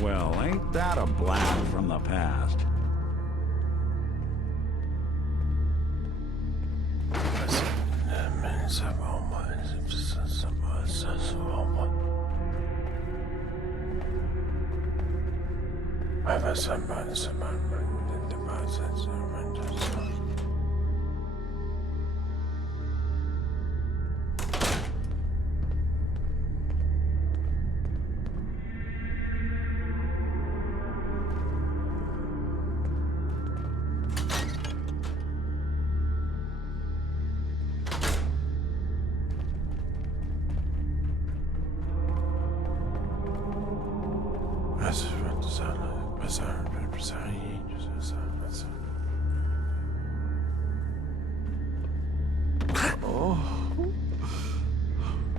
Well, ain't that a blast from the past?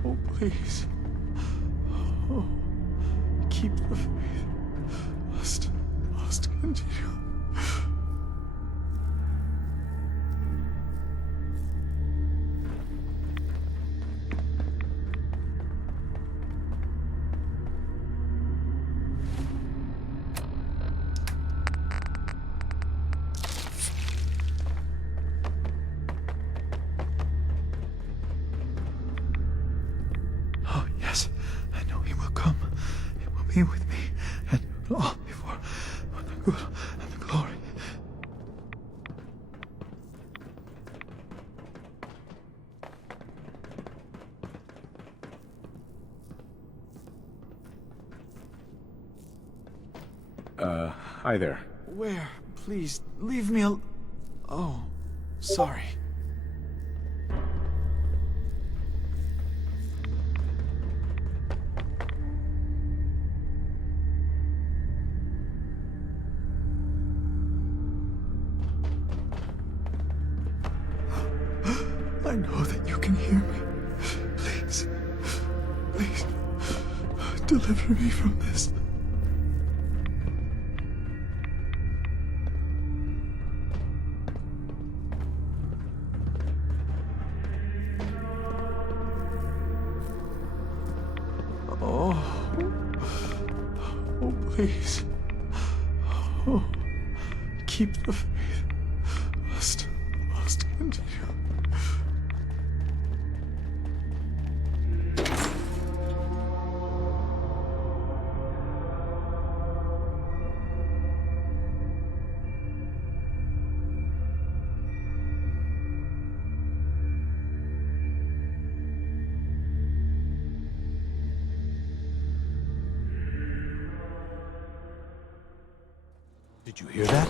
Oh, please. Oh, keep the faith. Must continue. Oh, yes, I know he will come. He will be with me, and all before the good and the glory. Hi there. Where? Please, leave me al- Oh, sorry. I know that you can hear me. Please, deliver me from this. Oh, please. Oh, keep the faith. Must continue. Did you hear that?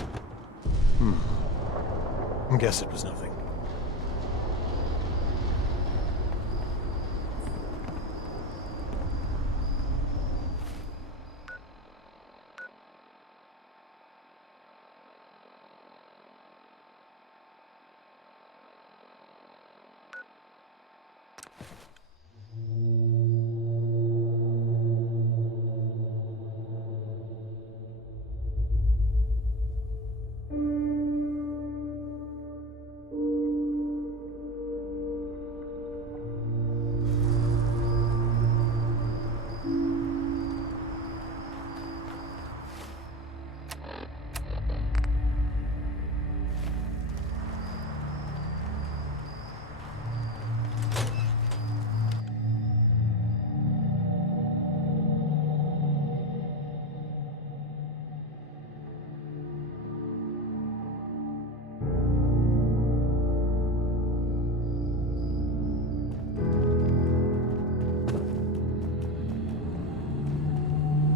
Guess it was nothing.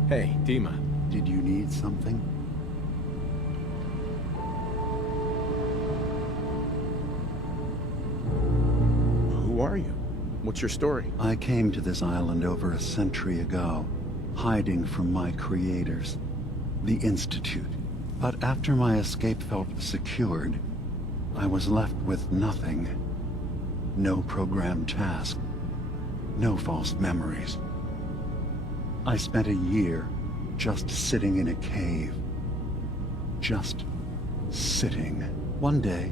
Hey, Dima. Did you need something? Who are you? What's your story? I came to this island over a century ago, hiding from my creators, the Institute. But after my escape felt secured, I was left with nothing. No programmed task. No false memories. I spent a year just sitting in a cave. Just sitting. One day,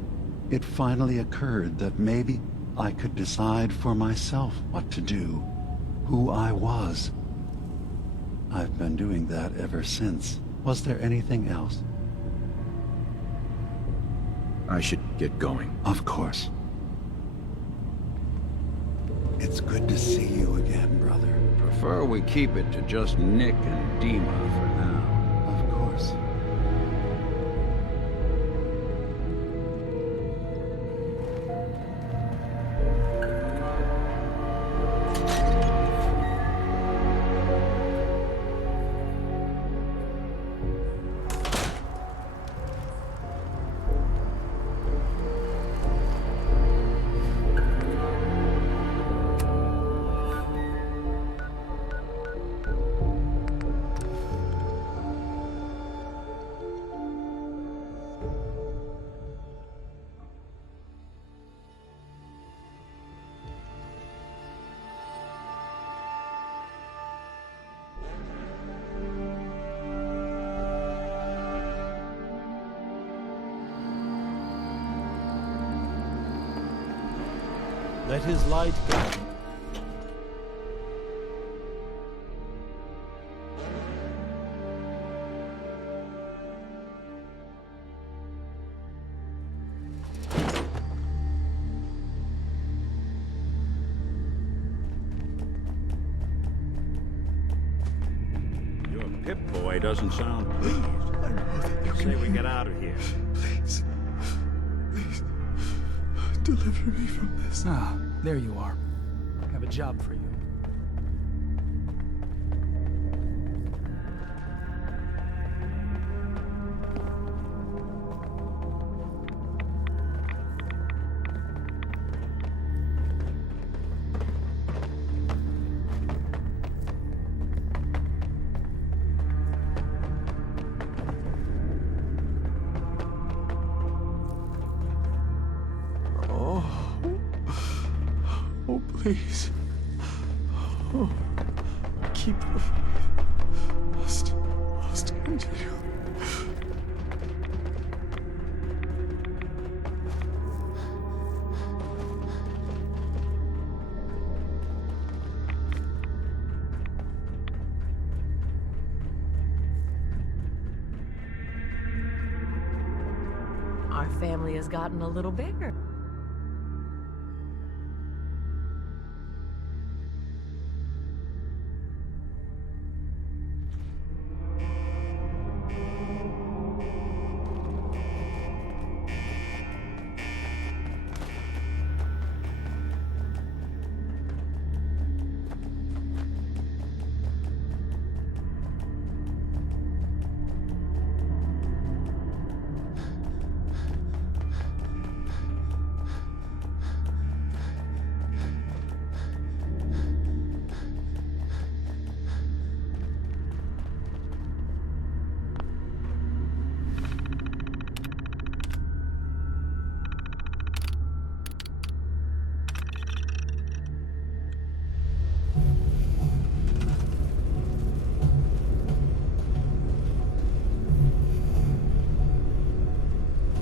it finally occurred that maybe I could decide for myself what to do, who I was. I've been doing that ever since. Was there anything else? I should get going. Of course. It's good to see you again, brother. Prefer we keep it to just Nick and Dima for now. Of course. Let his light guide. Your Pip-Boy doesn't sound pleased. I know that you Say can we hear get me. out of here. Please. Please. Deliver me from this. Ah, there you are. I have a job for you. Oh, please. Oh, keep the faith. Must continue. Our family has gotten a little bigger.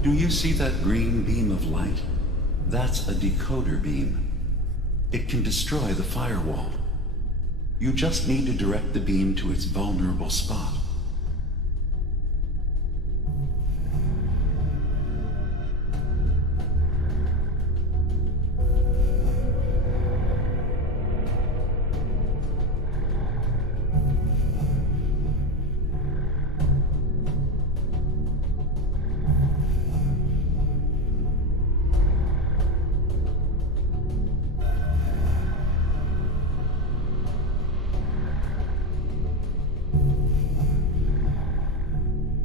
Do you see that green beam of light? That's a decoder beam. It can destroy the firewall. You just need to direct the beam to its vulnerable spot.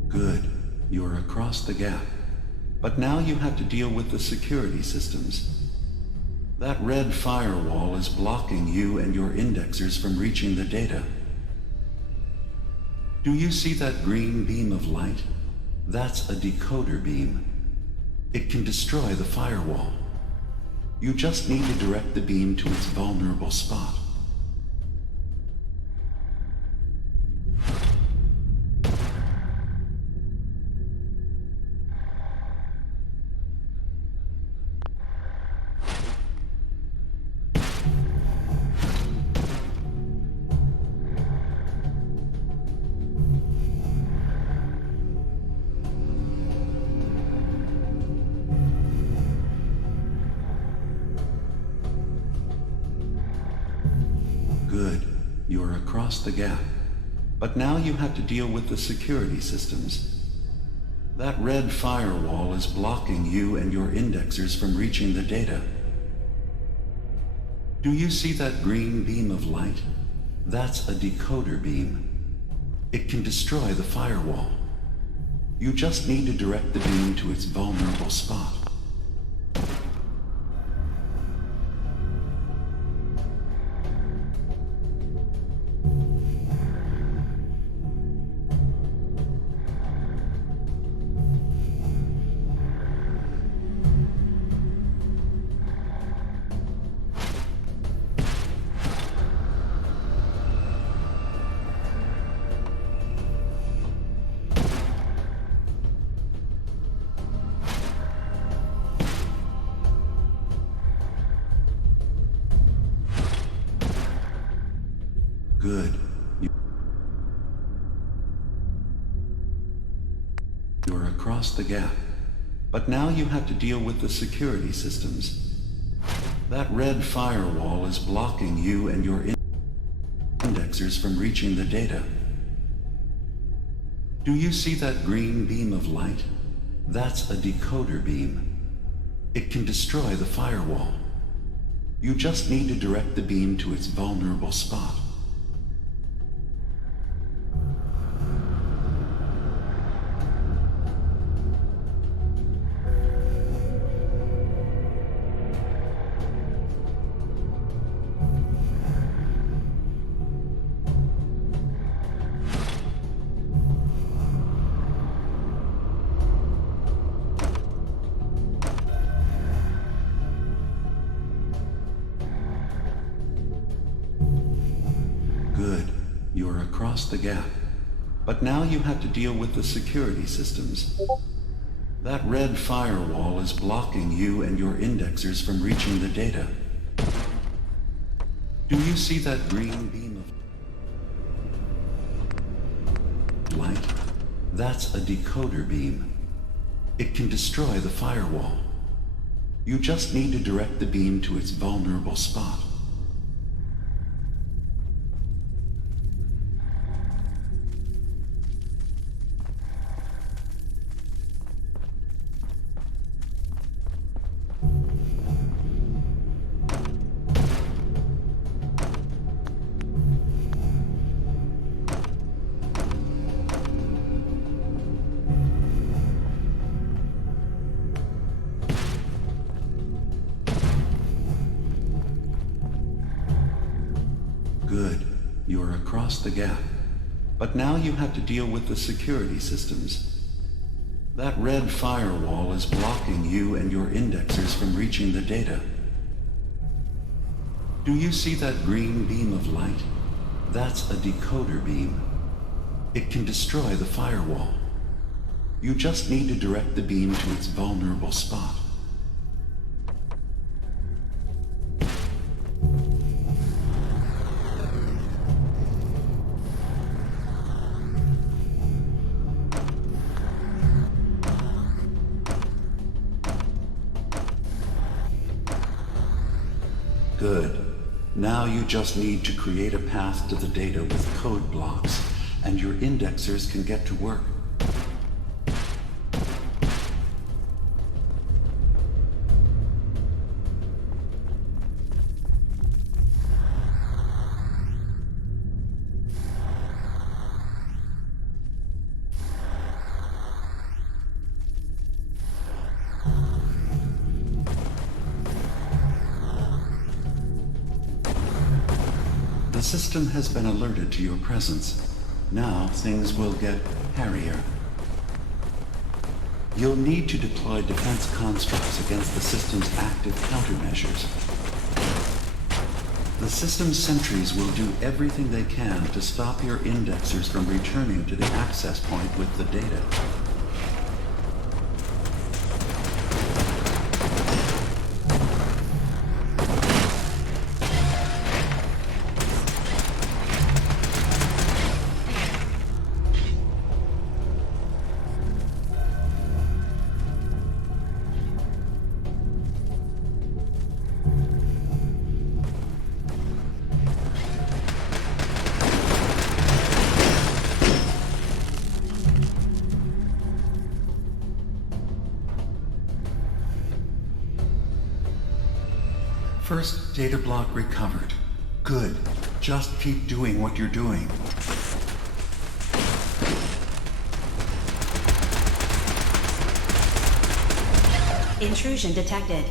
Good. You're across the gap. But now you have to deal with the security systems. That red firewall is blocking you and your indexers from reaching the data. Do you see that green beam of light? That's a decoder beam. It can destroy the firewall. You just need to direct the beam to its vulnerable spot. across the gap. But now you have to deal with the security systems. That red firewall is blocking you and your indexers from reaching the data. Do you see that green beam of light? That's a decoder beam. It can destroy the firewall. You just need to direct the beam to its vulnerable spot. Good. You're across the gap. But now you have to deal with the security systems. That red firewall is blocking you and your indexers from reaching the data. Do you see that green beam of light? That's a decoder beam. It can destroy the firewall. You just need to direct the beam to its vulnerable spot. Good. You're across the gap. But now you have to deal with the security systems. That red firewall is blocking you and your indexers from reaching the data. Do you see that green beam of light? That's a decoder beam. It can destroy the firewall. You just need to direct the beam to its vulnerable spot. Good. You're across the gap. But now you have to deal with the security systems. That red firewall is blocking you and your indexers from reaching the data. Do you see that green beam of light? That's a decoder beam. It can destroy the firewall. You just need to direct the beam to its vulnerable spot. Good. Now you just need to create a path to the data with code blocks, and your indexers can get to work. The system has been alerted to your presence. Now things will get hairier. You'll need to deploy defense constructs against the system's active countermeasures. The system's sentries will do everything they can to stop your indexers from returning to the access point with the data. First data block recovered. Good. Just keep doing what you're doing. Intrusion detected.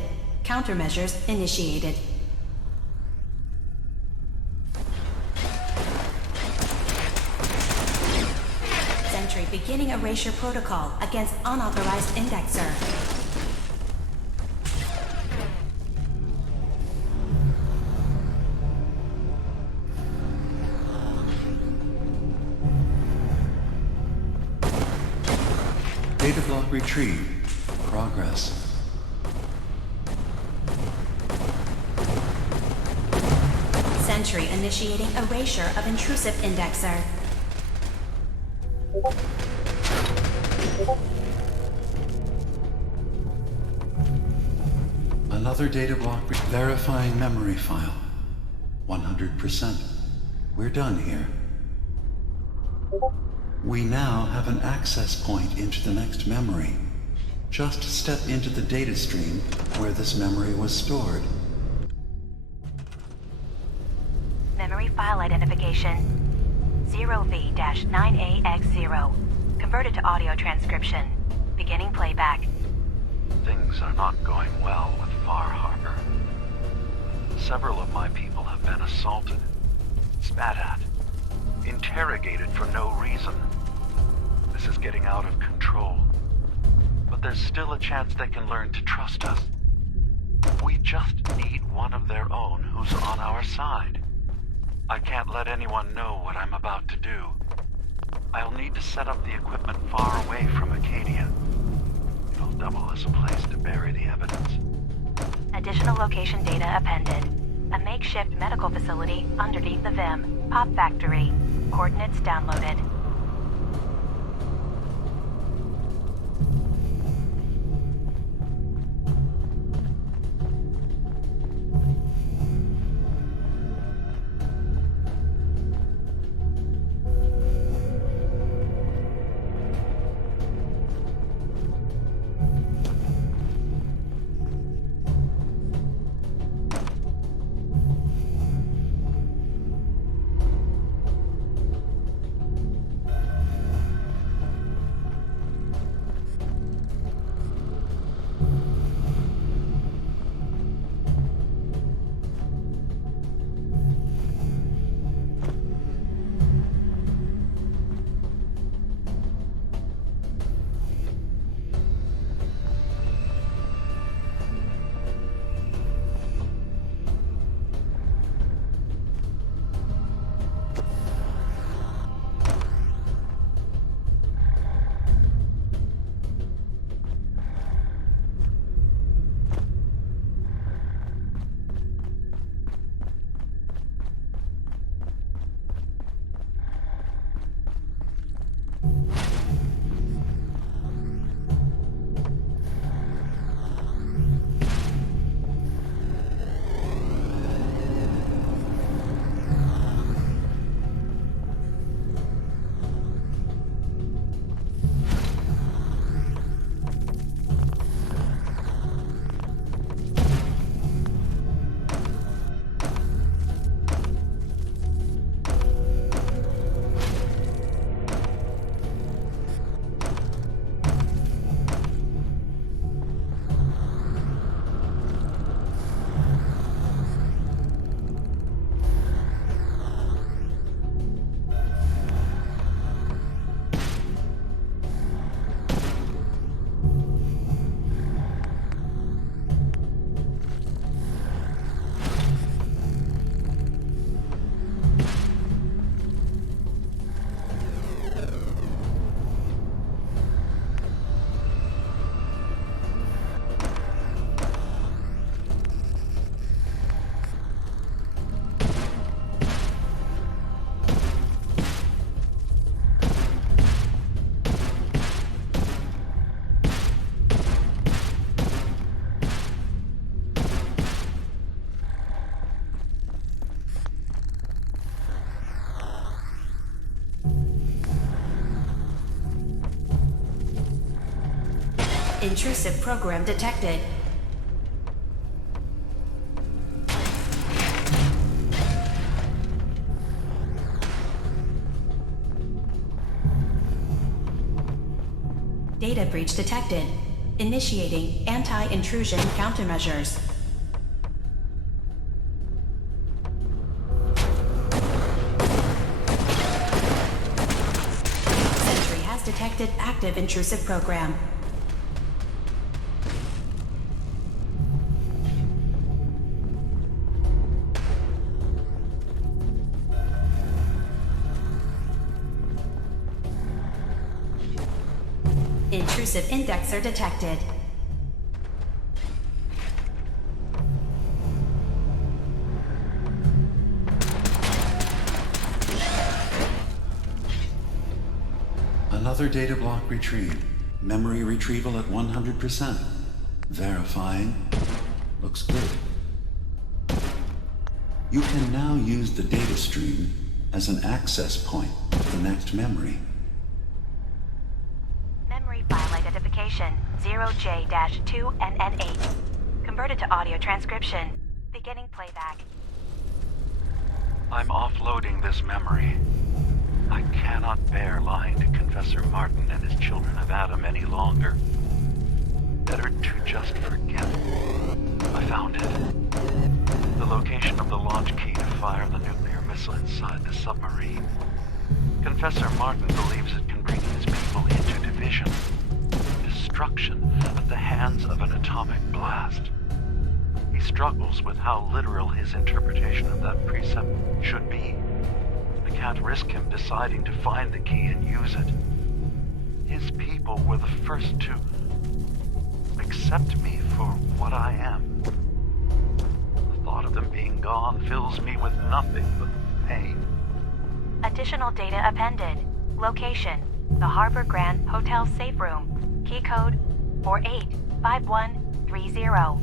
Countermeasures initiated. Sentry beginning erasure protocol against unauthorized indexer. Data block retrieved. Progress. Sentry initiating erasure of intrusive indexer. Another data block verifying memory file. 100%. We're done here. We now have an access point into the next memory. Just step into the data stream where this memory was stored. Memory file identification 0V-9AX0. Converted to audio transcription. Beginning playback. Things are not going well with Far Harbor. Several of my people have been assaulted, spat at, interrogated for no reason. This is getting out of control. But there's still a chance they can learn to trust us. We just need one of their own who's on our side. I can't let anyone know what I'm about to do. I'll need to set up the equipment far away from Acadia. It'll double as a place to bury the evidence. Additional location data appended. A makeshift medical facility underneath the VIM. Pop factory. Coordinates downloaded. Intrusive program detected. Data breach detected. Initiating anti-intrusion countermeasures. Sentry has detected active intrusive program. Intrusive indexer detected. Another data block retrieved. Memory retrieval at 100%. Verifying. Looks good. You can now use the data stream as an access point to the next memory. Memory file identification 0J-2NN8. Converted to audio transcription. Beginning playback. I'm offloading this memory. I cannot bear lying to Confessor Martin and his children of Adam any longer. Better to just forget. I found it. The location of the launch key to fire the nuclear missile inside the submarine. Confessor Martin believes it can bring his people into division, destruction at the hands of an atomic blast. He struggles with how literal his interpretation of that precept should be. I can't risk him deciding to find the key and use it. His people were the first to accept me for what I am. The thought of them being gone fills me with nothing but pain. Additional data appended. Location: the Harbor Grand Hotel safe room. Key code 485130.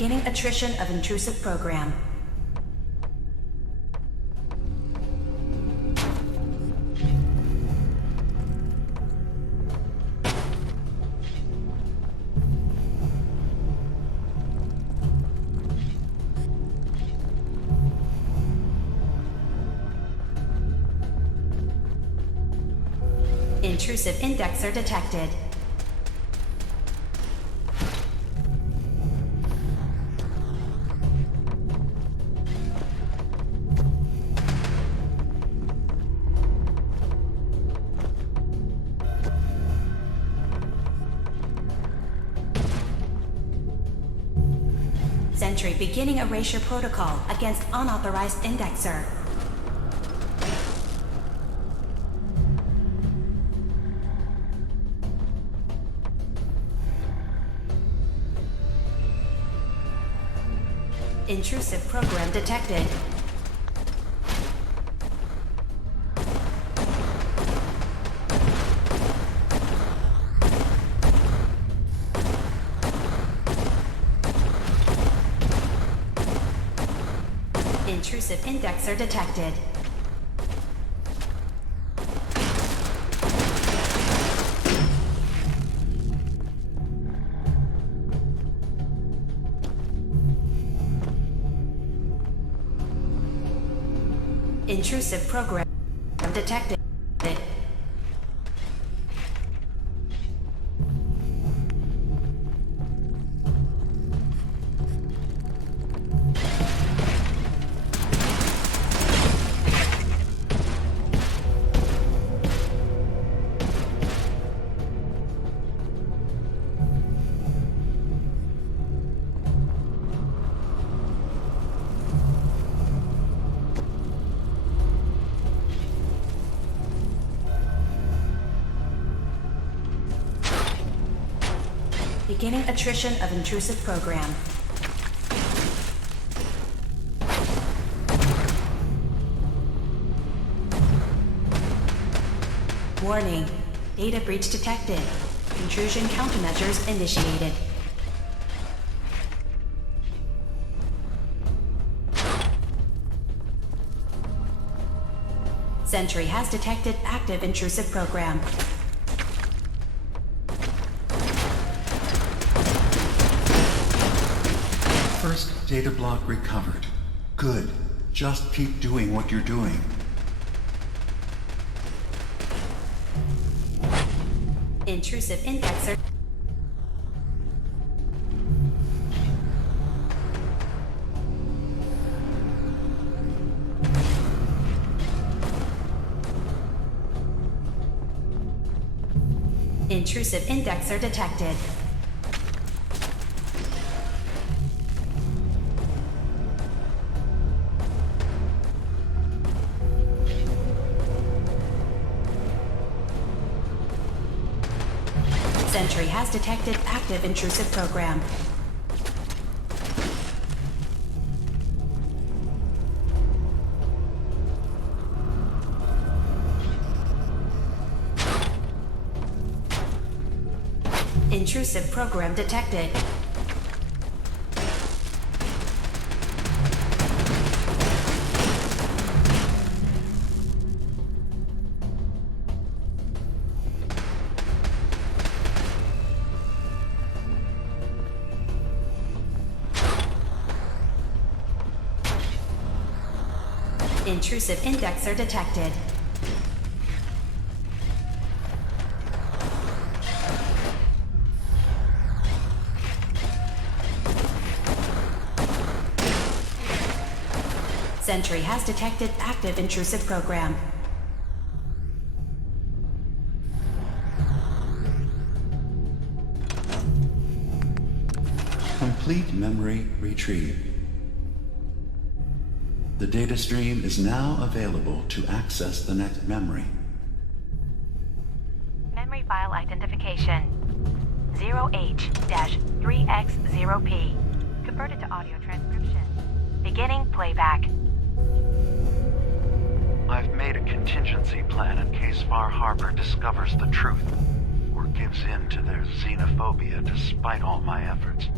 Beginning attrition of intrusive program. Intrusive indexer detected. Sentry beginning erasure protocol against unauthorized indexer. Intrusive program detected. Intrusive indexer detected. Intrusive program detected. Beginning attrition of intrusive program. Warning. Data breach detected. Intrusion countermeasures initiated. Sentry has detected active intrusive program. First data block recovered. Good. Just keep doing what you're doing. Intrusive indexer. Intrusive indexer detected. Sentry has detected active intrusive program. Intrusive program detected. Intrusive indexer detected. Sentry has detected active intrusive program. Complete memory retrieved. The data stream is now available to access the next memory. Memory file identification 0H-3X0P. Converted to audio transcription. Beginning playback. I've made a contingency plan in case Far Harbor discovers the truth or gives in to their xenophobia despite all my efforts.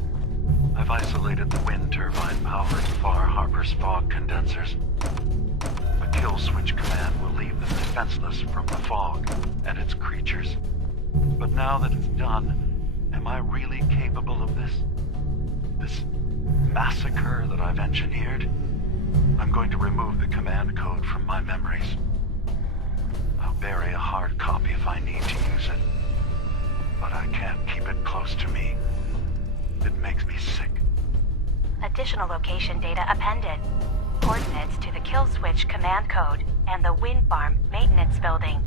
I've isolated the wind turbine powered Far Harbor's fog condensers. A kill switch command will leave them defenseless from the fog and its creatures. But now that it's done, am I really capable of this? This massacre that I've engineered? I'm going to remove the command code from my memories. I'll bury a hard copy if I need to use it. But I can't keep it close to me. It makes me sick. Additional location data appended. Coordinates to the kill switch command code and the wind farm maintenance building.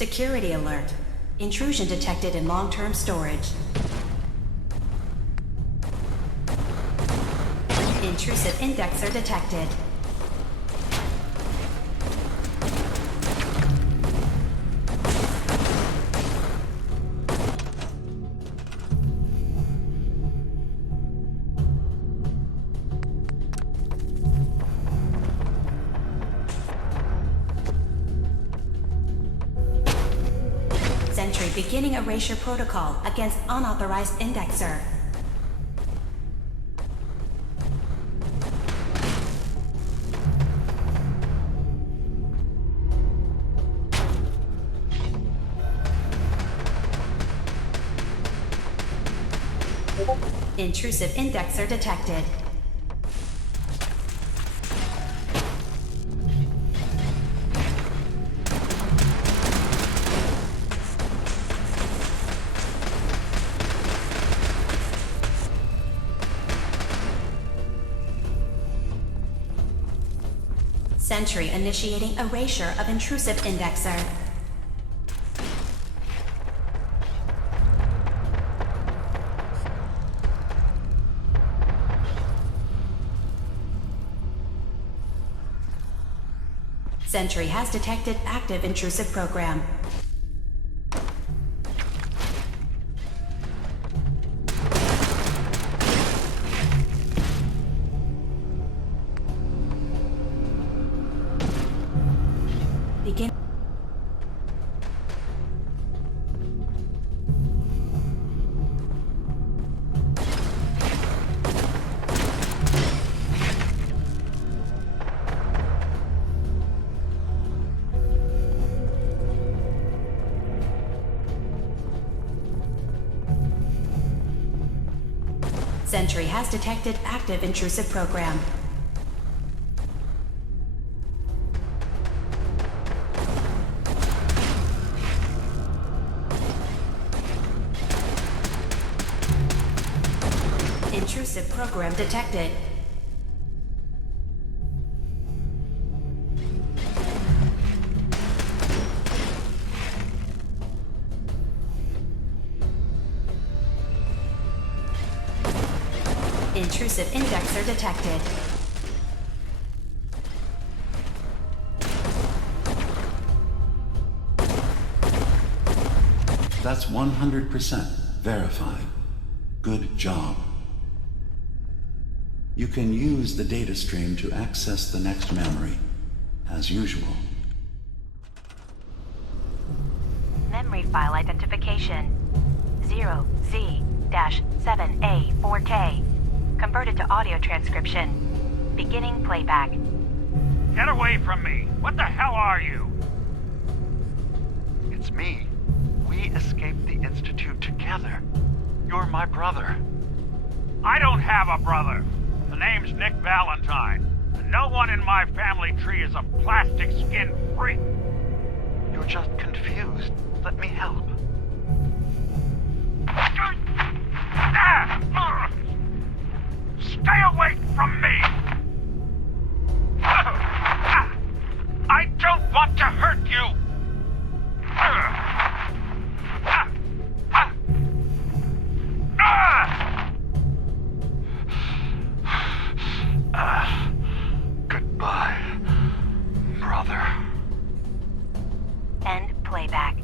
Security alert. Intrusion detected in long-term storage. Intrusive indexer detected. Beginning erasure protocol against unauthorized indexer. Intrusive indexer detected. Sentry initiating erasure of intrusive indexer. Sentry has detected active intrusive program. Begin. Sentry has detected active intrusive program. Intrusive program detected. Intrusive indexer detected. That's 100% verified. Good job. You can use the data stream to access the next memory, as usual. Memory file identification 0Z-7A4K. Converted to audio transcription. Beginning playback. Get away from me! What the hell are you? It's me. We escaped the Institute together. You're my brother. I don't have a brother. The name's Nick Valentine. And no one in my family tree is a plastic skin freak. You're just confused. Let me help. Stay away from me! I don't want to hurt you! Goodbye, brother. End playback.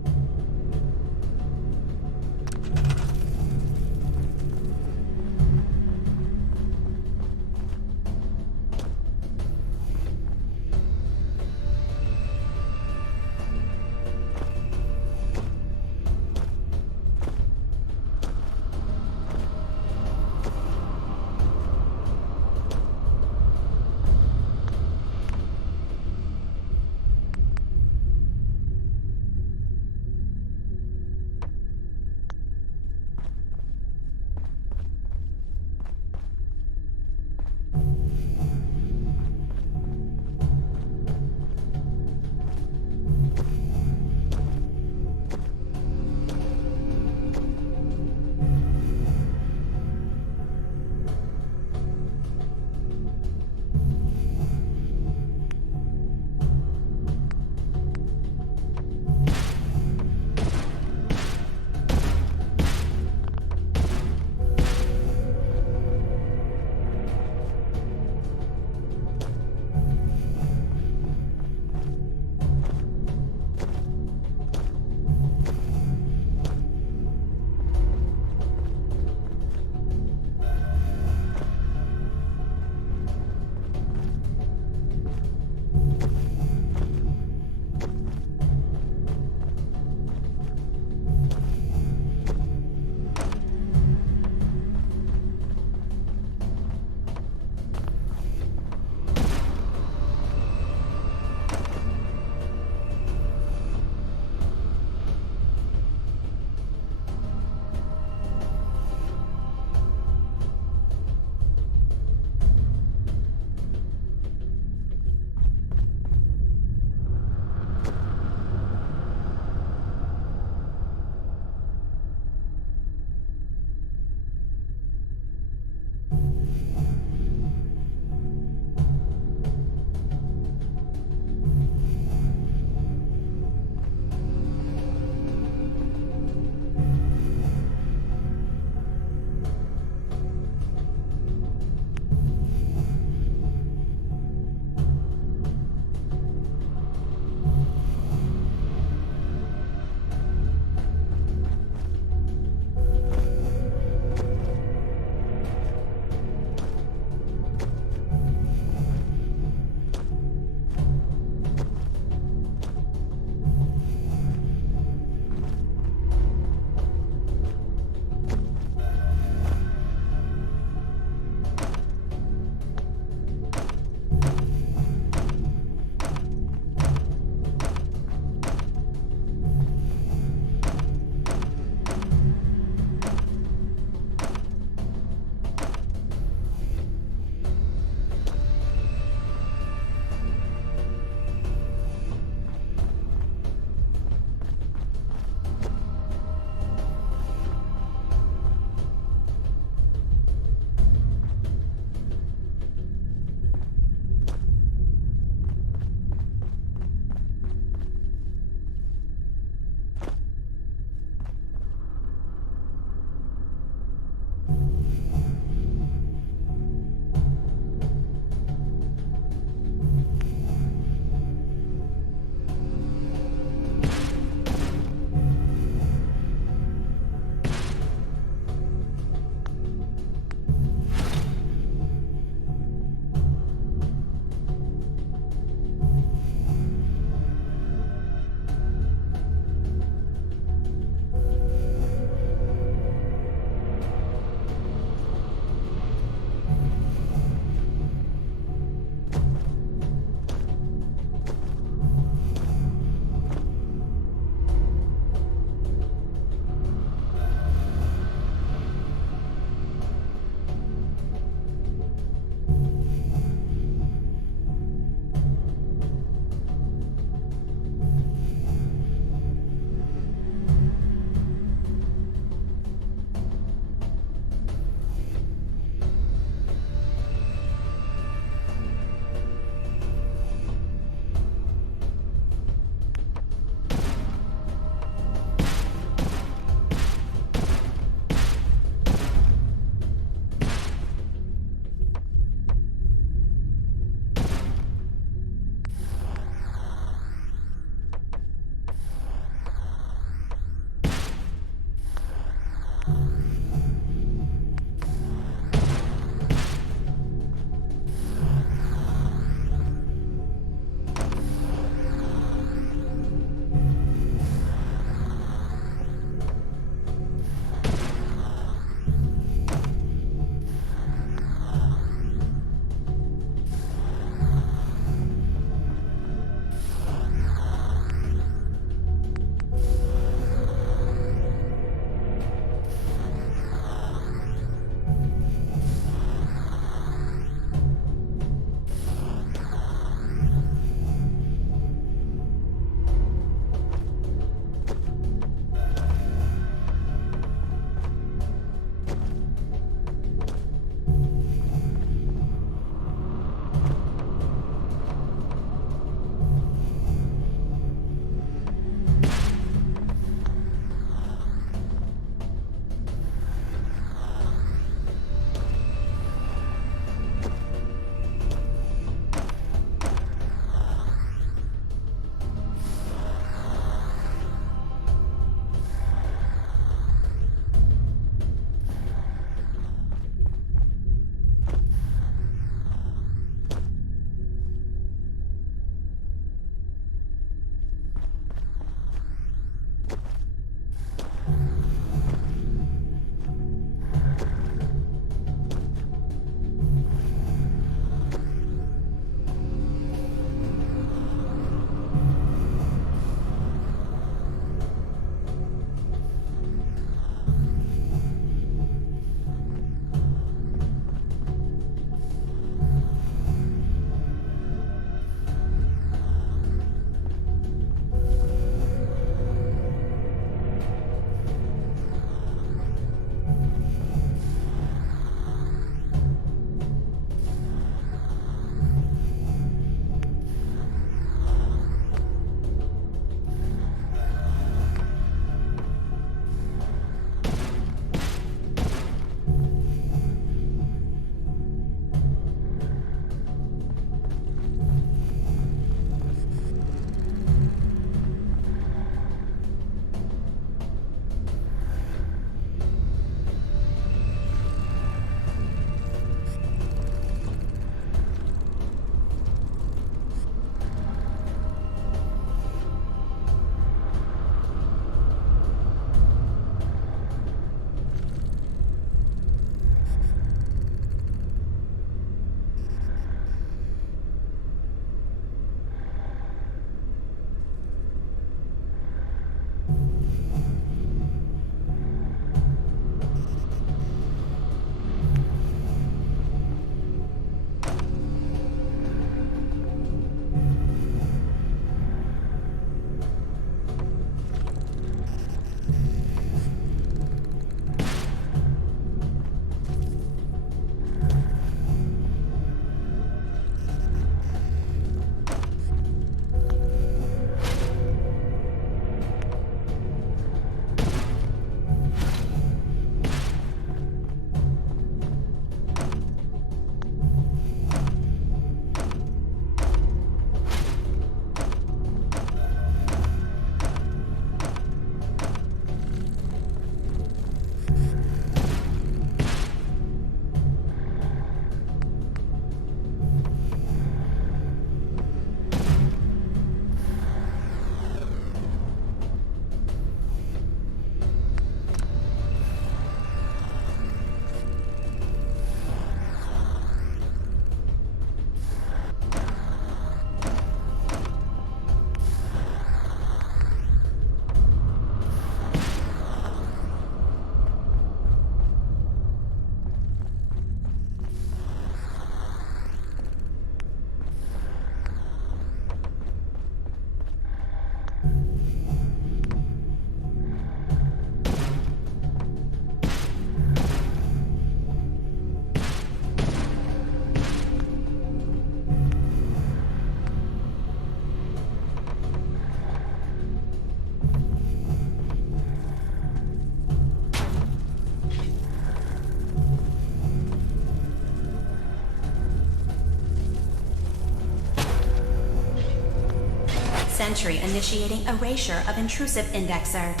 Sentry initiating erasure of intrusive indexer.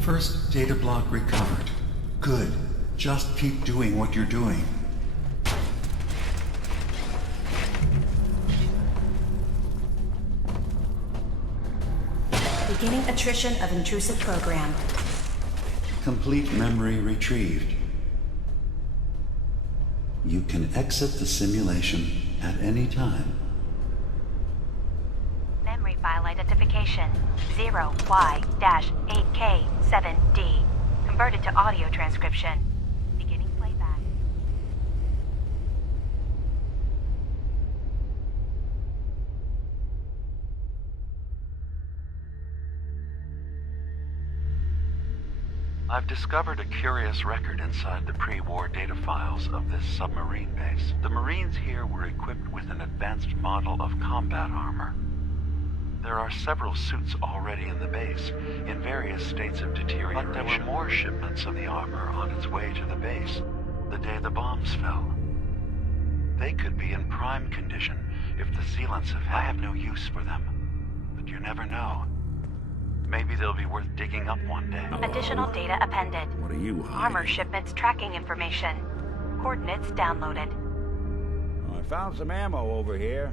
First data block recovered. Good. Just keep doing what you're doing. Beginning attrition of intrusive program. Complete memory retrieved. You can exit the simulation at any time. Memory file identification 0Y-8K7D. Converted to audio transcription. Beginning playback. I've discovered a curious record inside the pre-war data files of this submarine base. The Marines here were equipped with an advanced model of combat armor. There are several suits already in the base, in various states of deterioration. But there were more shipments of the armor on its way to the base the day the bombs fell. They could be in prime condition if the sealants have had. I have no use for them, but you never know. Maybe they'll be worth digging up one day. Additional data appended. What are you hiding? Armor shipments tracking information. Coordinates downloaded. Oh, I found some ammo over here.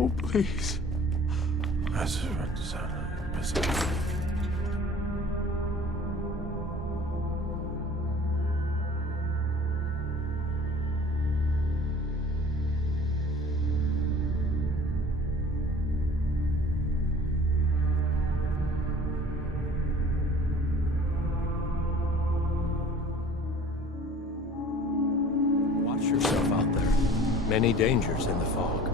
Oh, please. Watch yourself out there. Many dangers in the fog.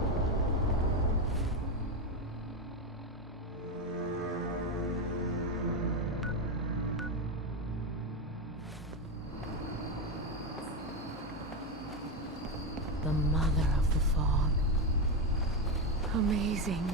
The mother of the fog. Amazing.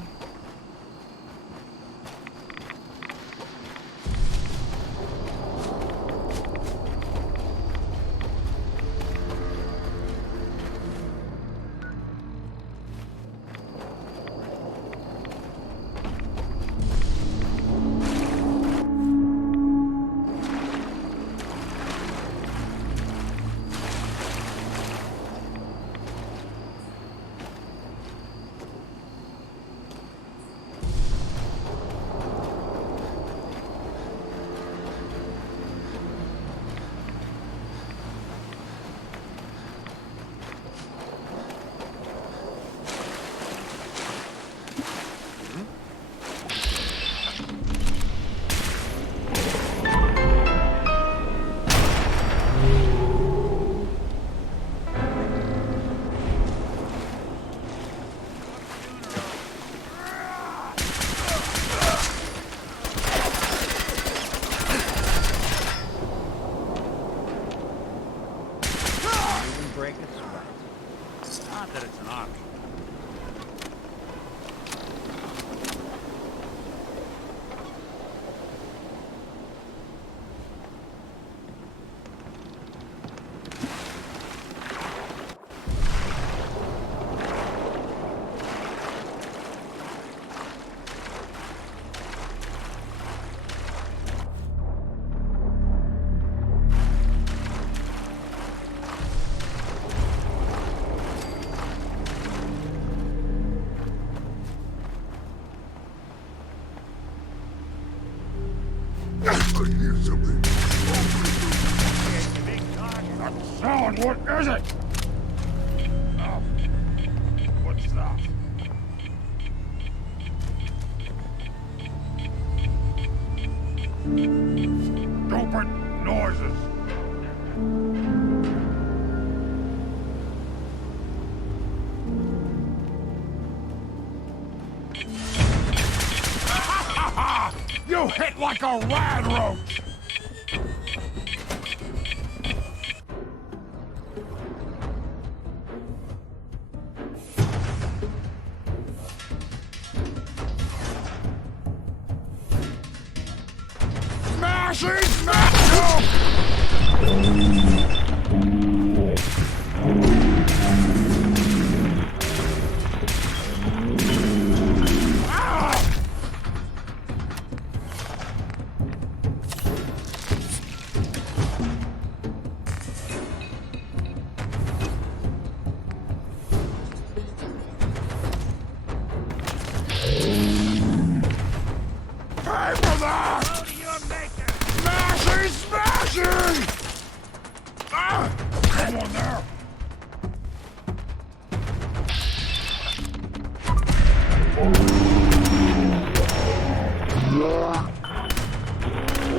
Sound, what is it? Oh, what's that? Stupid noises. You hit like a rad roach! Smashing smash! Pay for that! Smashing, smashing! Ah! Come on there!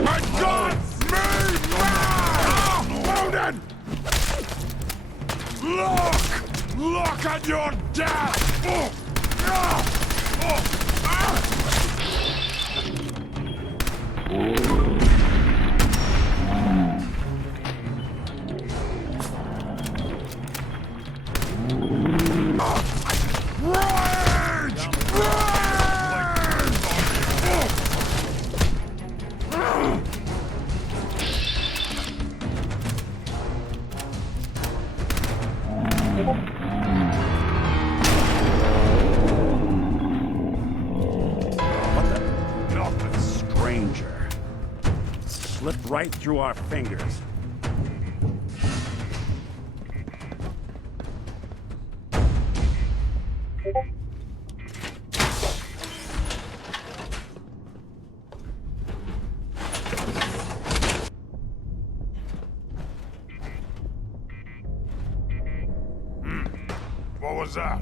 My God! Me mad! Wounded! Look! Look at your death! Oh! Ah! Oh! Ah! Rage! Rage! What the? Nothing, stranger. Slipped right through our fingers. What was that?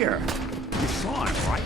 here. You saw him, right?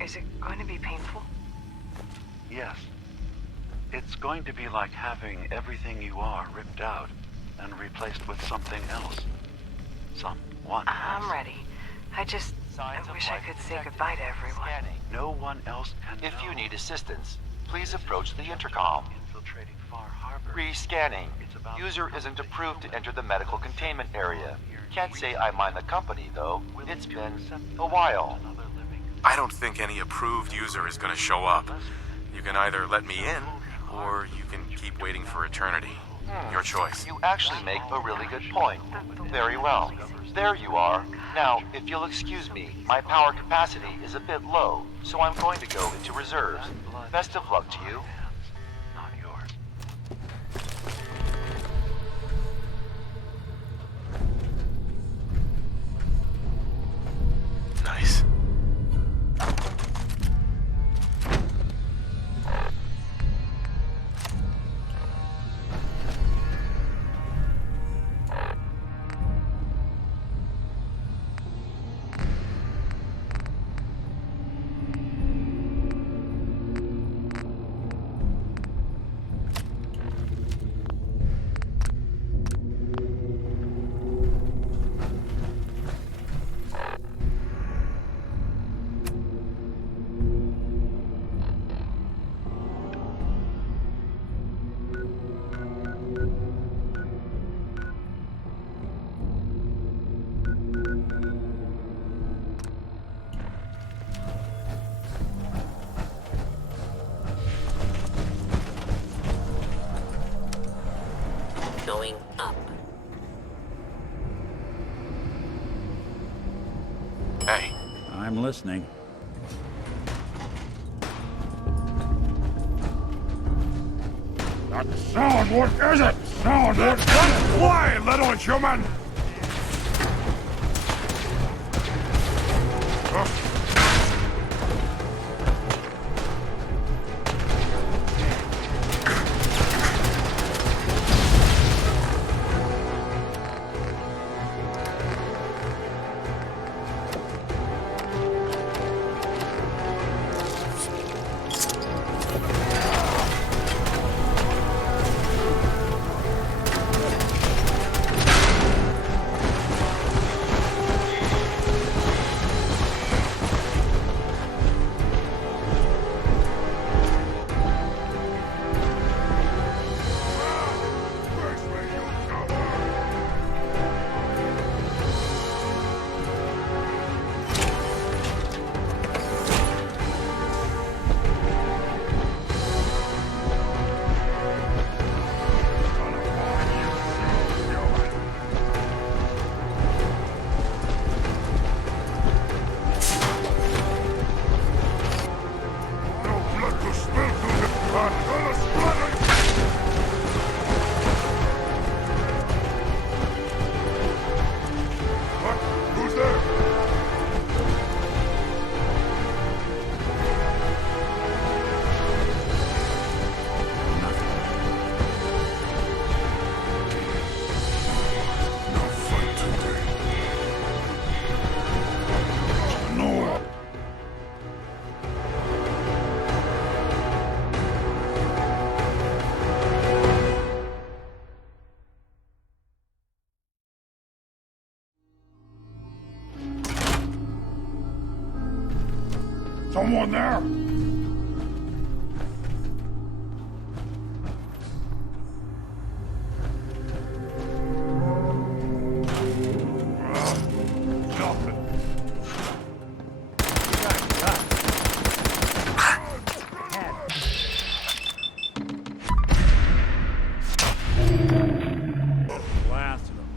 Is it going to be painful? Yes. It's going to be like having everything you are ripped out and replaced with something else. Someone I'm else. ready. I wish I could say goodbye to everyone. No one else can If know. you need assistance, please approach the intercom. Infiltrating Far Harbor. Re-scanning. User isn't approved to enter the medical containment area. Can't say I mind the company, though. It's been a while. I don't think any approved user is going to show up. You can either let me in, or you can keep waiting for eternity. Your choice. You actually make a really good point. Very well. There you are. Now, if you'll excuse me, my power capacity is a bit low, so I'm going to go into reserves. Best of luck to you. Not yours. Nice. Hey. I'm listening. That sound, what is it? Sound, what is it? Why, little human? Someone there? Nothing. Blasted him.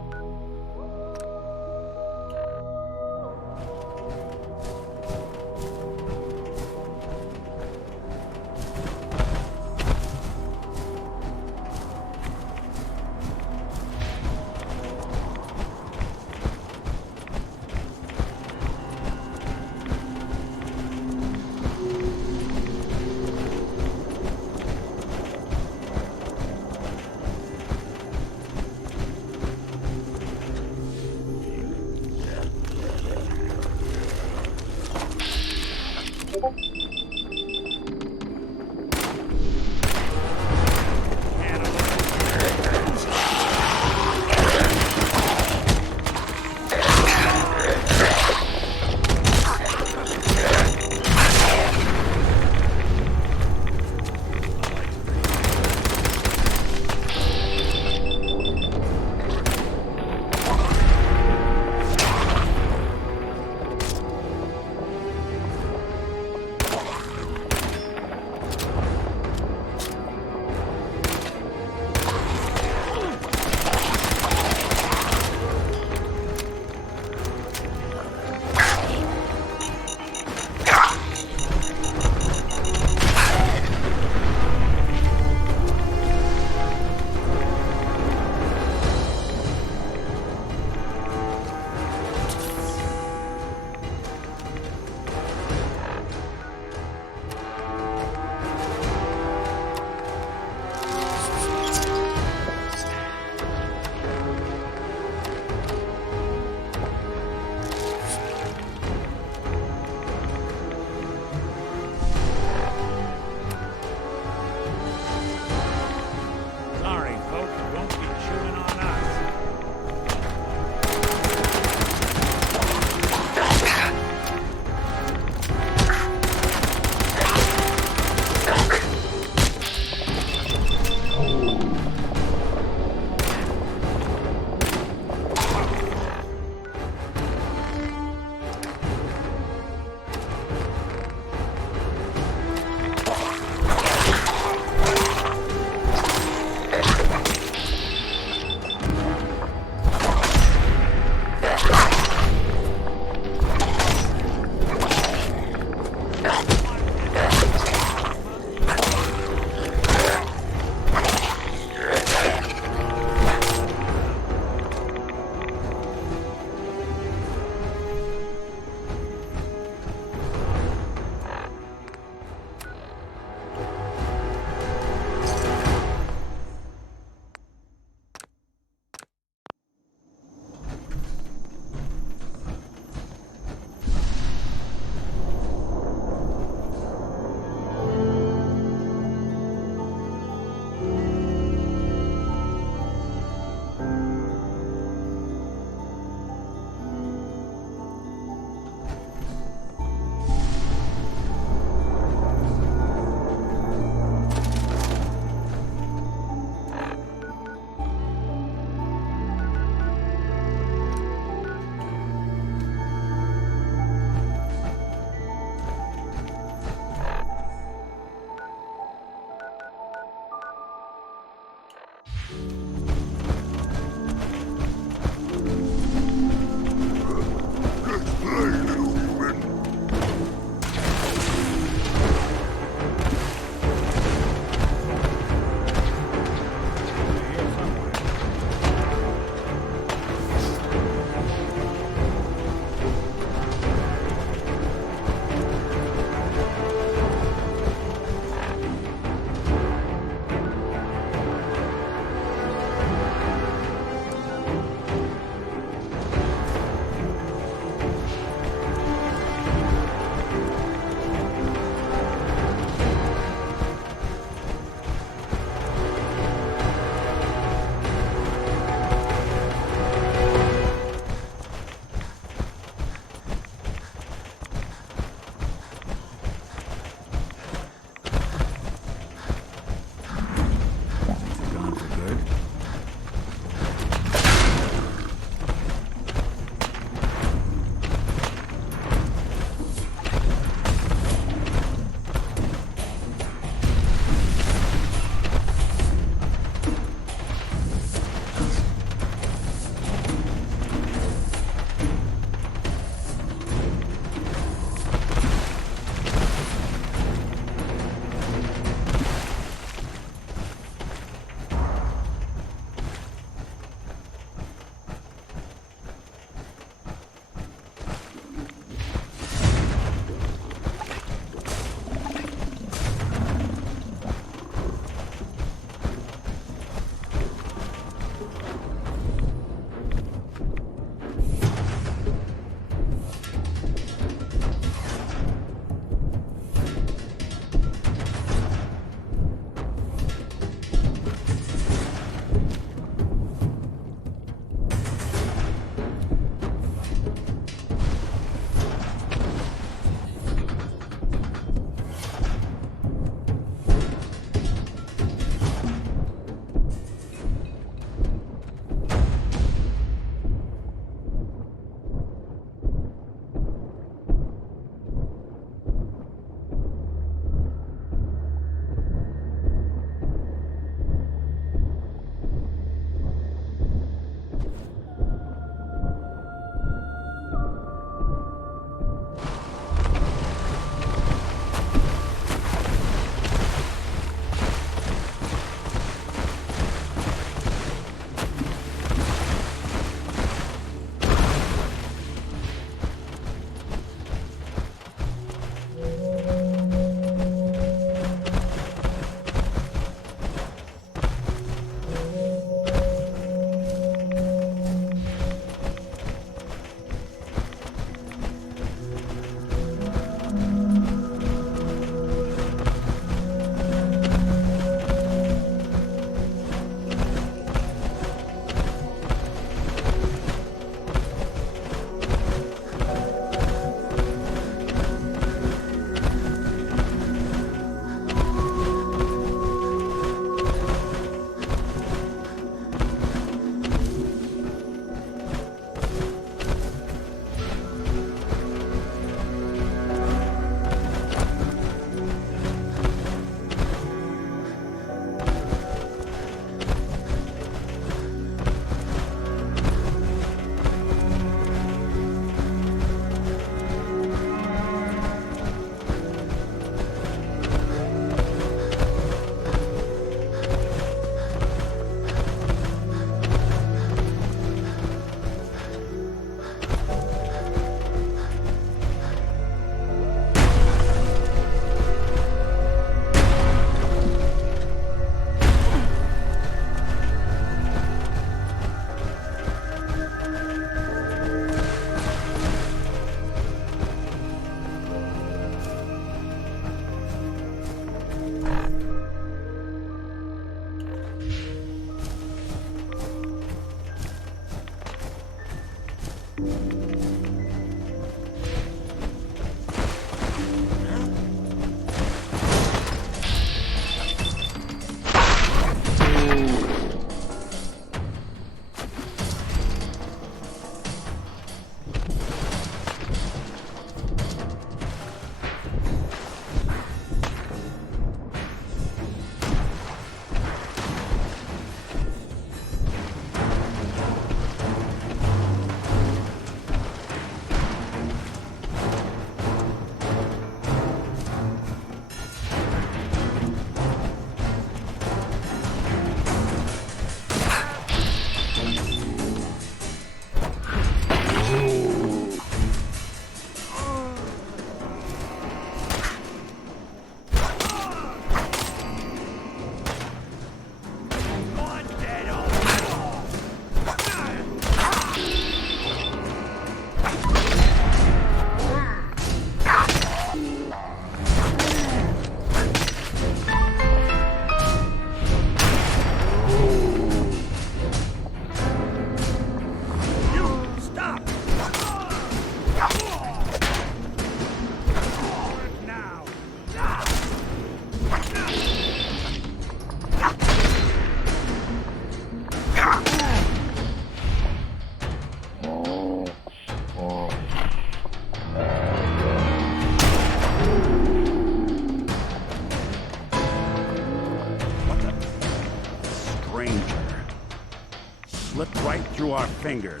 slipped right through our fingers.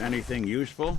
Anything useful?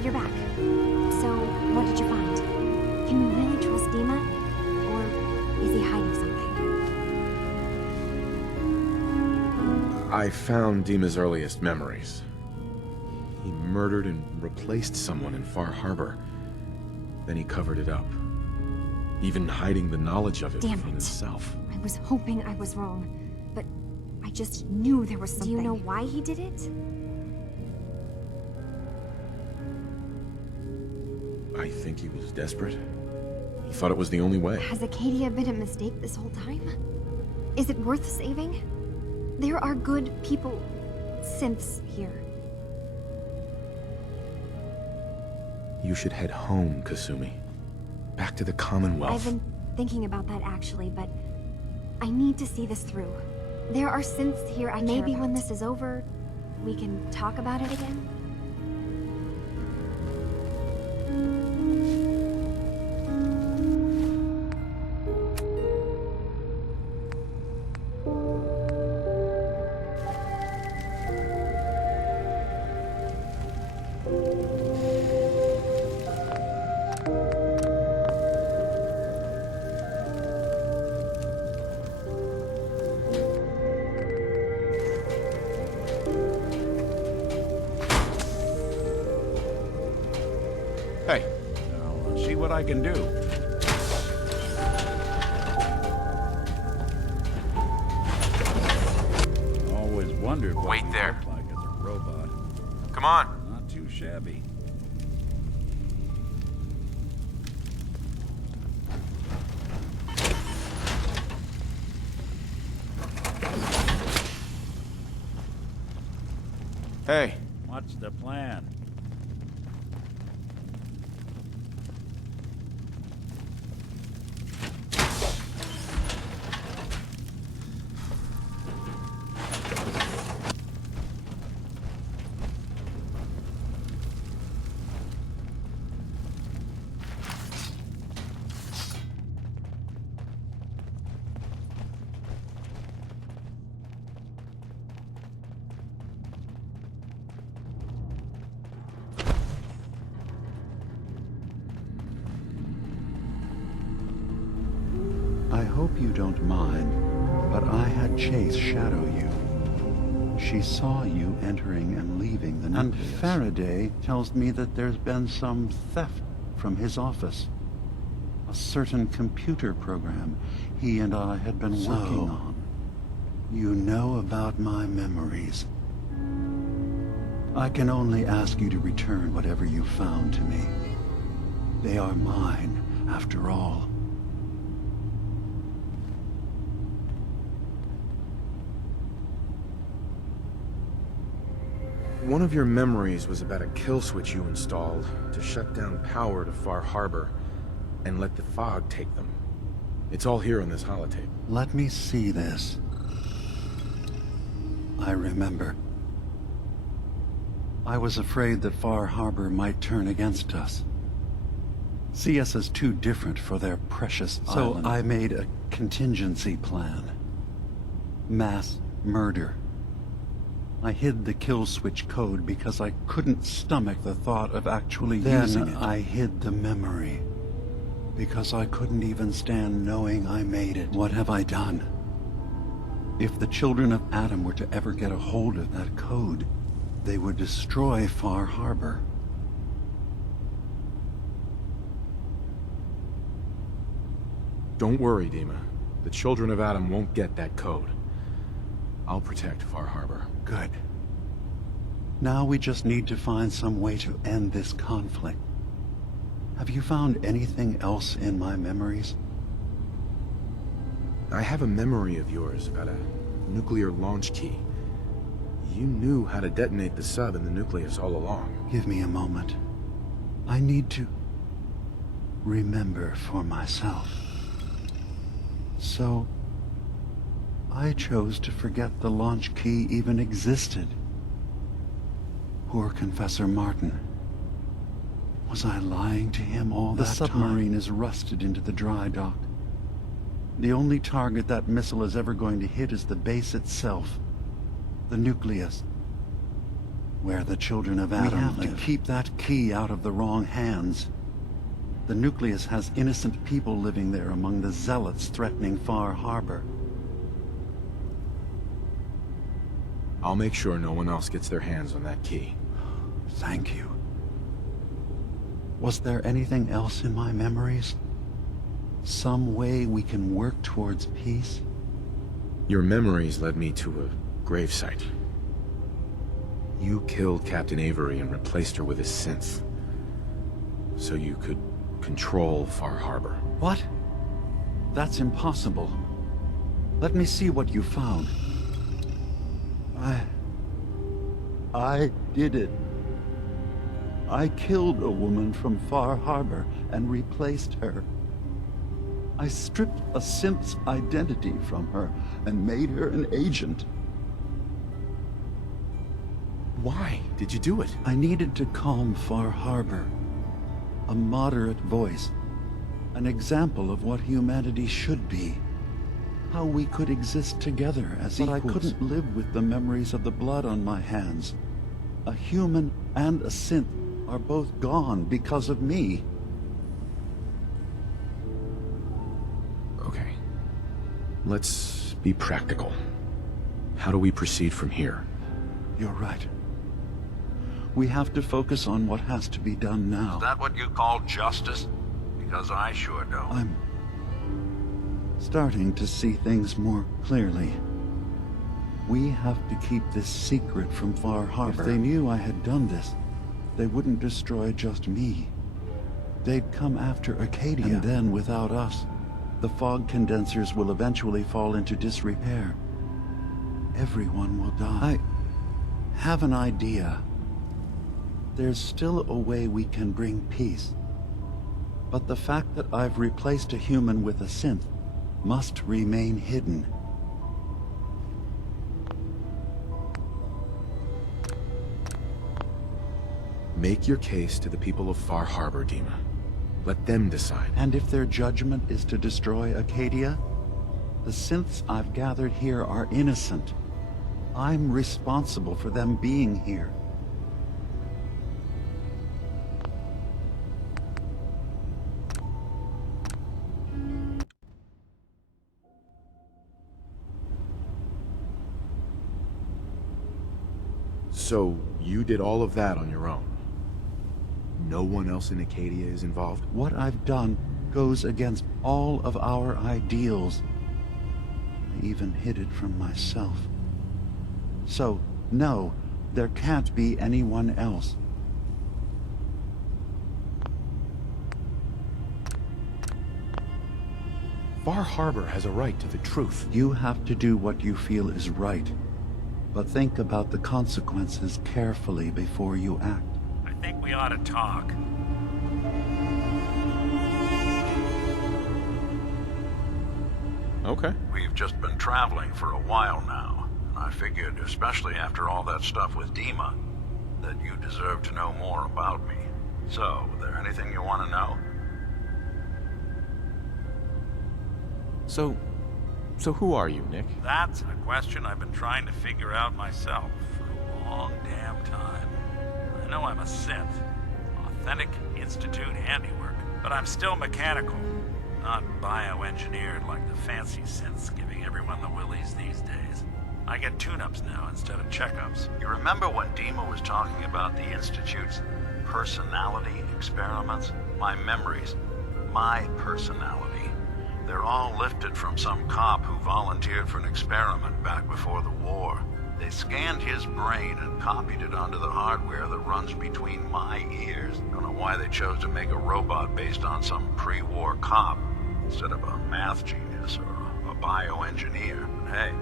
You're back. So, what did you find? Can you really trust Dima? Or is he hiding something? I found Dima's earliest memories. He murdered and replaced someone in Far Harbor. Then he covered it up. Even hiding the knowledge of it Damn from it. himself. I was hoping I was wrong, but I just knew there was something. Do you know why he did it? I think he was desperate. He thought it was the only way. Has Acadia been a mistake this whole time? Is it worth saving? There are good people, synths here. You should head home, Kasumi. Back to the Commonwealth. I've been thinking about that actually, but I need to see this through. There are synths here I Maybe when this is over, we can talk about it again? Hey, I'll see what I can do. Always wondered what Wait you there. look like as a robot. Come on. Not too shabby. Hey. What's the plan? I hope you don't mind, but I had Chase shadow you. She saw you entering and leaving the nucleus. And Faraday tells me that there's been some theft from his office. A certain computer program he and I had been working on. You know about my memories. I can only ask you to return whatever you found to me. They are mine, after all. One of your memories was about a kill switch you installed to shut down power to Far Harbor and let the fog take them. It's all here on this holotape. Let me see this. I remember. I was afraid that Far Harbor might turn against us. See us as too different for their precious island. So I made a contingency plan. Mass murder. I hid the kill switch code because I couldn't stomach the thought of actually using it. I hid the memory. Because I couldn't even stand knowing I made it. What have I done? If the children of Adam were to ever get a hold of that code, they would destroy Far Harbor. Don't worry, Dima. The children of Adam won't get that code. I'll protect Far Harbor. Good. Now we just need to find some way to end this conflict. Have you found anything else in my memories? I have a memory of yours about a nuclear launch key. You knew how to detonate the sub in the nucleus all along. Give me a moment. I need to remember for myself. So, I chose to forget the launch key even existed. Poor Confessor Martin. Was I lying to him all that time? The submarine is rusted into the dry dock. The only target that missile is ever going to hit is the base itself. The nucleus. Where the children of Adam live. We have to keep that key out of the wrong hands. The nucleus has innocent people living there among the zealots threatening Far Harbor. I'll make sure no one else gets their hands on that key. Thank you. Was there anything else in my memories? Some way we can work towards peace? Your memories led me to a gravesite. You killed Captain Avery and replaced her with a synth. So you could control Far Harbor. What? That's impossible. Let me see what you found. I did it. I killed a woman from Far Harbor and replaced her. I stripped a synth's identity from her and made her an agent. Why did you do it? I needed to calm Far Harbor. A moderate voice. An example of what humanity should be. How we could exist together as equals. But I couldn't live with the memories of the blood on my hands. A human and a synth are both gone because of me. Okay. Let's be practical. How do we proceed from here? You're right. We have to focus on what has to be done now. Is that what you call justice? Because I sure don't. I'm starting to see things more clearly. We have to keep this secret from Far Harbor. If they knew I had done this, they wouldn't destroy just me. They'd come after Acadia. And then, without us, the fog condensers will eventually fall into disrepair. Everyone will die. I have an idea. There's still a way we can bring peace. But the fact that I've replaced a human with a synth must remain hidden. Make your case to the people of Far Harbor, Dima. Let them decide. And if their judgment is to destroy Acadia, the synths I've gathered here are innocent. I'm responsible for them being here. So, you did all of that on your own? No one else in Acadia is involved? What I've done goes against all of our ideals. I even hid it from myself. So, no, there can't be anyone else. Far Harbor has a right to the truth. You have to do what you feel is right. But think about the consequences carefully before you act. I think we ought to talk. Okay. We've just been traveling for a while now, and I figured, especially after all that stuff with Dima, that you deserve to know more about me. So, is there anything you want to know? So who are you, Nick? That's a question I've been trying to figure out myself for a long damn time. I know I'm a synth, authentic Institute handiwork, but But I'm still mechanical, not bioengineered like the fancy synths giving everyone the willies these days. I get tune-ups now instead of checkups. You remember when Dima was talking about the Institute's personality experiments? My memories, my personality. They're all lifted from some cop who volunteered for an experiment back before the war. They scanned his brain and copied it onto the hardware that runs between my ears. Don't know why they chose to make a robot based on some pre-war cop instead of a math genius or a bioengineer. But hey,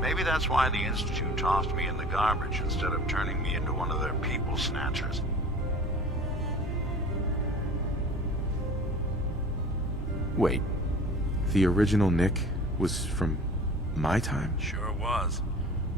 maybe that's why the Institute tossed me in the garbage instead of turning me into one of their people snatchers. Wait, the original Nick was from my time? Sure was.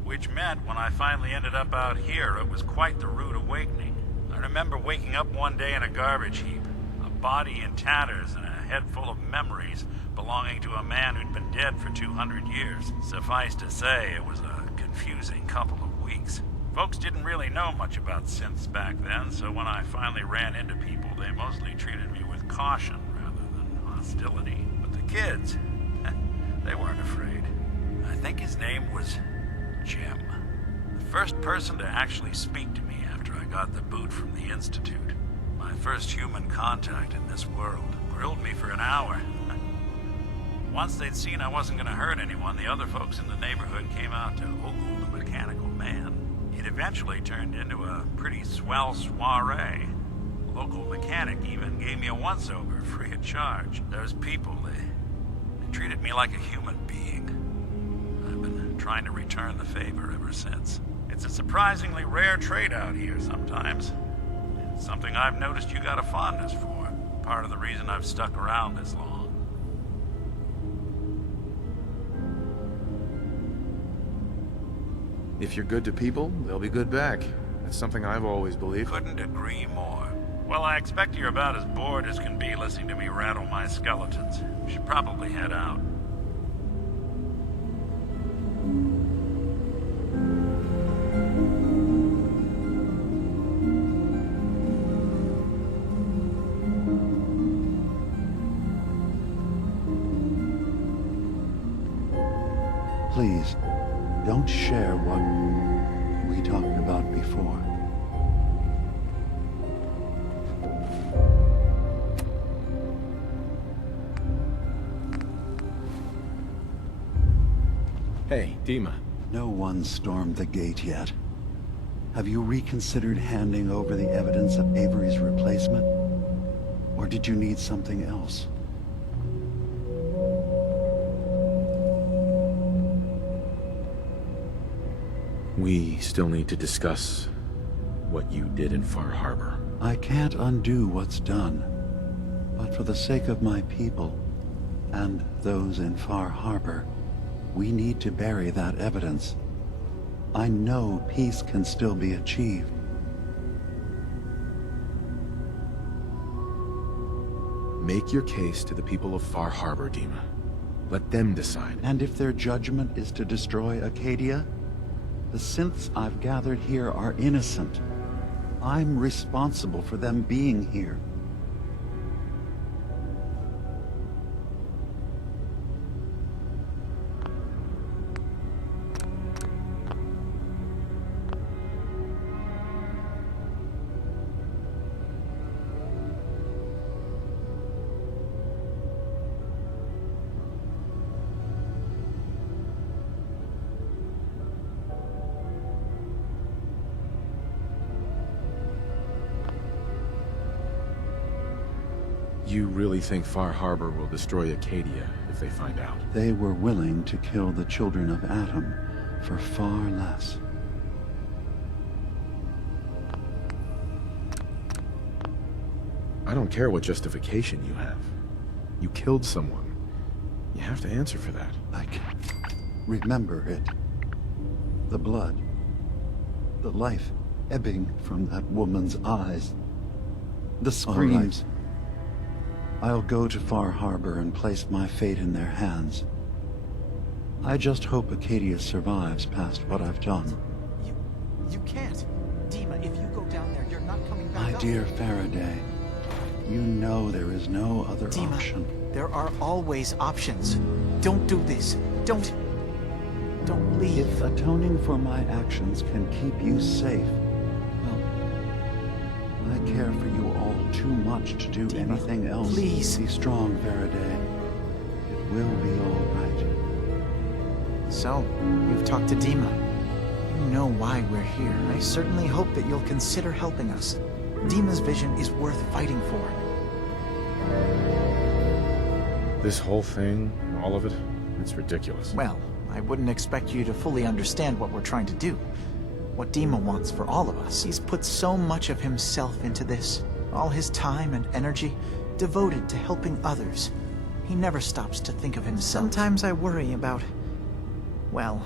Which meant when I finally ended up out here, it was quite the rude awakening. I remember waking up one day in a garbage heap, a body in tatters and a head full of memories belonging to a man who'd been dead for 200 years. Suffice to say, it was a confusing couple of weeks. Folks didn't really know much about synths back then, so when I finally ran into people, they mostly treated me with caution rather than hostility. But the kids, they weren't afraid. I think his name was Jim. The first person to actually speak to me after I got the boot from the Institute. My first human contact in this world. Grilled me for an hour. Once they'd seen I wasn't going to hurt anyone, the other folks in the neighborhood came out to ogle the mechanical man. It eventually turned into a pretty swell soiree. The local mechanic even gave me a once-over free of charge. Those people, they treated me like a human being. I've been trying to return the favor ever since. It's a surprisingly rare trait out here sometimes. It's something I've noticed you got a fondness for. Part of the reason I've stuck around this long. If you're good to people, they'll be good back. That's something I've always believed. Couldn't agree more. Well, I expect you're about as bored as can be listening to me rattle my skeletons. We should probably head out. Please, don't share what we talked about before. Hey, Dima. No one stormed the gate yet. Have you reconsidered handing over the evidence of Avery's replacement? Or did you need something else? We still need to discuss what you did in Far Harbor. I can't undo what's done. But for the sake of my people, and those in Far Harbor, we need to bury that evidence. I know peace can still be achieved. Make your case to the people of Far Harbor, Dima. Let them decide. And if their judgment is to destroy Acadia, the synths I've gathered here are innocent. I'm responsible for them being here. You really think Far Harbor will destroy Acadia if they find out? They were willing to kill the children of Atom for far less. I don't care what justification you have. You killed someone. You have to answer for that. I can remember it. The blood. The life ebbing from that woman's eyes. The screams. I'll go to Far Harbor and place my fate in their hands. I just hope Acadia survives past what I've done. You can't. Dima, if you go down there, you're not coming back My up. dear Faraday, You know there is no other Dima, option. there are always options. Don't do this. Don't leave. If atoning for my actions can keep you safe, well, I care for you all too much to do Dima, anything else. please. Be strong, Faraday. It will be all right. So, you've talked to Dima. You know why we're here. I certainly hope that you'll consider helping us. Dima's vision is worth fighting for. This whole thing, all of it, it's ridiculous. Well, I wouldn't expect you to fully understand what we're trying to do. What Dima wants for all of us. He's put so much of himself into this. All his time and energy devoted to helping others. He never stops to think of himself. Sometimes I worry about... well,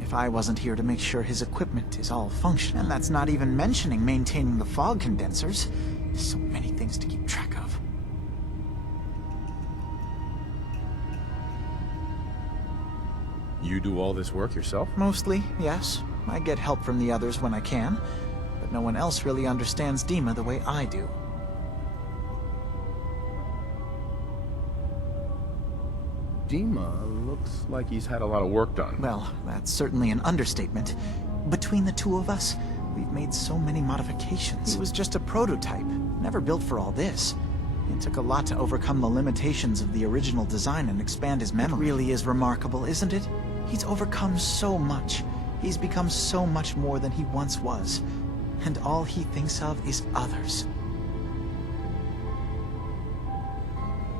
if I wasn't here to make sure his equipment is all functional. And that's not even mentioning maintaining the fog condensers. So many things to keep track of. You do all this work yourself? Mostly, yes. I get help from the others when I can. But no one else really understands Dima the way I do. Dima looks like he's had a lot of work done. Well, that's certainly an understatement. Between the two of us, we've made so many modifications. He was just a prototype, never built for all this. It took a lot to overcome the limitations of the original design and expand his memory. It really is remarkable, isn't it? He's overcome so much. He's become so much more than he once was. And all he thinks of is others.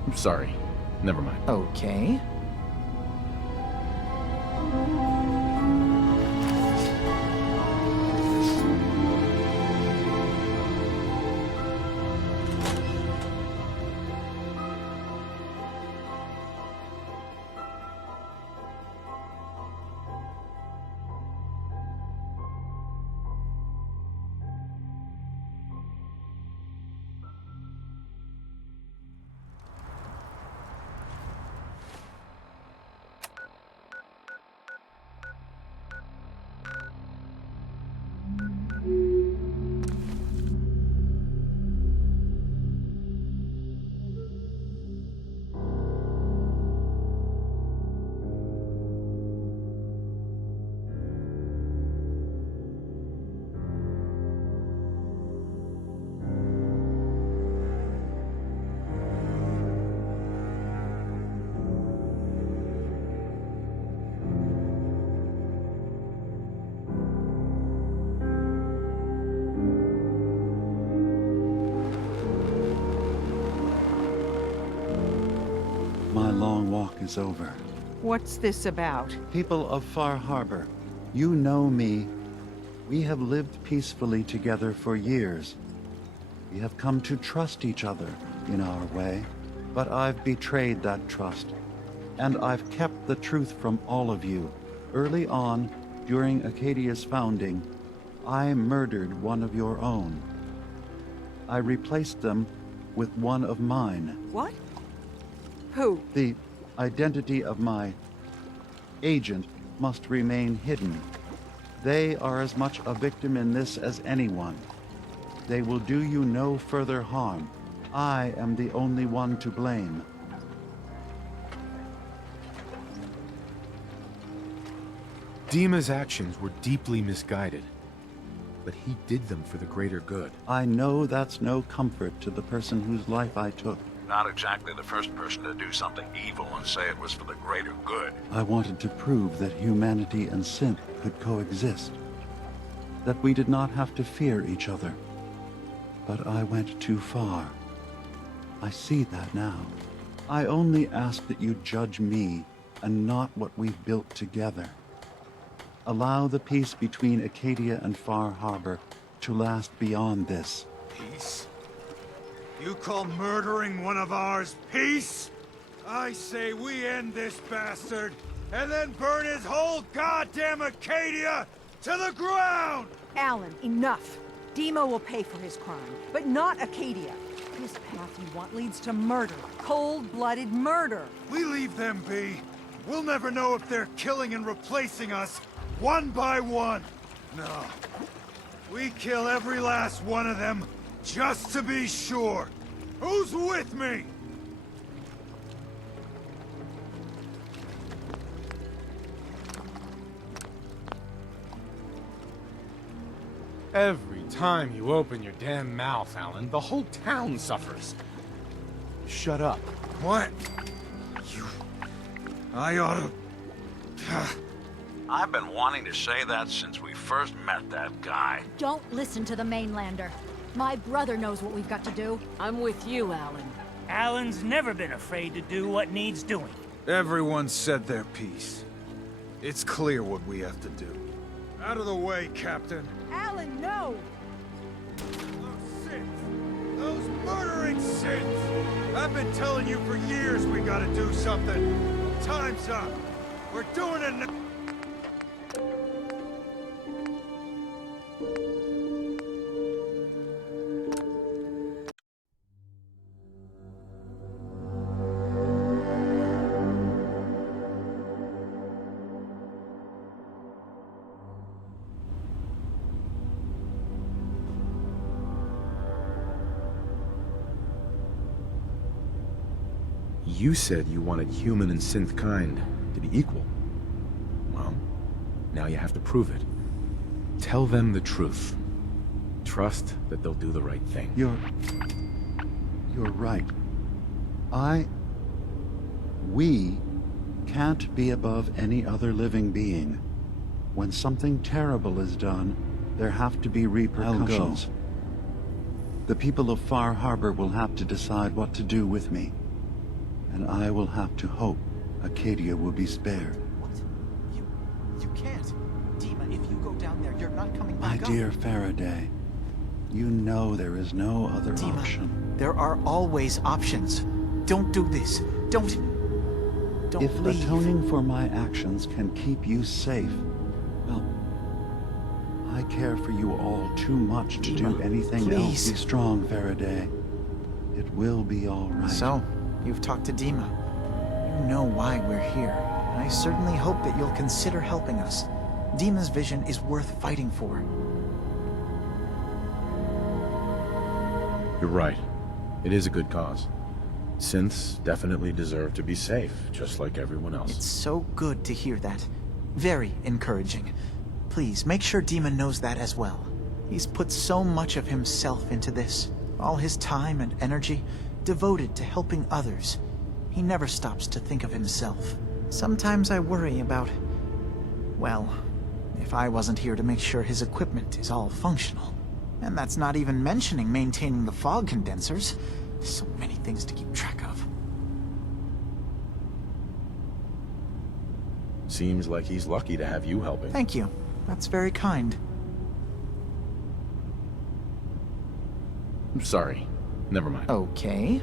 I'm sorry. Never mind. Okay. My long walk is over. What's this about? People of Far Harbor, you know me. We have lived peacefully together for years. We have come to trust each other in our way, but I've betrayed that trust. And I've kept the truth from all of you. Early on, during Acadia's founding, I murdered one of your own. I replaced them with one of mine. What? Who? The identity of my agent must remain hidden. They are as much a victim in this as anyone. They will do you no further harm. I am the only one to blame. Dima's actions were deeply misguided, but he did them for the greater good. I know that's no comfort to the person whose life I took. Not exactly the first person to do something evil and say it was for the greater good. I wanted to prove that humanity and synth could coexist. That we did not have to fear each other. But I went too far. I see that now. I only ask that you judge me and not what we've built together. Allow the peace between Acadia and Far Harbor to last beyond this. Peace? You call murdering one of ours peace? I say we end this bastard, and then burn his whole goddamn Acadia to the ground! Alan, enough. Dima will pay for his crime, but not Acadia. This path you want leads to murder. Cold-blooded murder. We leave them be. We'll never know if they're killing and replacing us, one by one. No. We kill every last one of them, just to be sure. Who's with me? Every time you open your damn mouth, Alan, the whole town suffers. Shut up. What? I oughta... I've been wanting to say that since we first met that guy. Don't listen to the mainlander. My brother knows what we've got to do. I'm with you, Alan. Alan's never been afraid to do what needs doing. Everyone said their piece. It's clear what we have to do. Out of the way, Captain. Alan, no! Those sins! Those murdering sins! I've been telling you for years we gotta do something. Time's up. We're doing it now. You said you wanted human and synth kind to be equal. Well, now you have to prove it. Tell them the truth. Trust that they'll do the right thing. You're right. We can't be above any other living being. When something terrible is done, there have to be repercussions. The people of Far Harbor will have to decide what to do with me. And I will have to hope Acadia will be spared. What? You can't. Dima, if you go down there, you're not coming My back up. dear Faraday, you know there is no other Dima, option. there are always options. Don't do this. Don't If leave. atoning for my actions can keep you safe, well, I care for you all too much to do anything else. Be strong, Faraday. It will be all right. So, you've talked to Dima. You know why we're here. I certainly hope that you'll consider helping us. Dima's vision is worth fighting for. You're right. It is a good cause. Synths definitely deserve to be safe, just like everyone else. It's so good to hear that. Very encouraging. Please, make sure Dima knows that as well. He's put so much of himself into this. All his time and energy devoted to helping others. He never stops to think of himself. Sometimes I worry about... well, if I wasn't here to make sure his equipment is all functional. And that's not even mentioning maintaining the fog condensers. So many things to keep track of. Seems like he's lucky to have you helping. Thank you. That's very kind. Sorry. Never mind. Okay.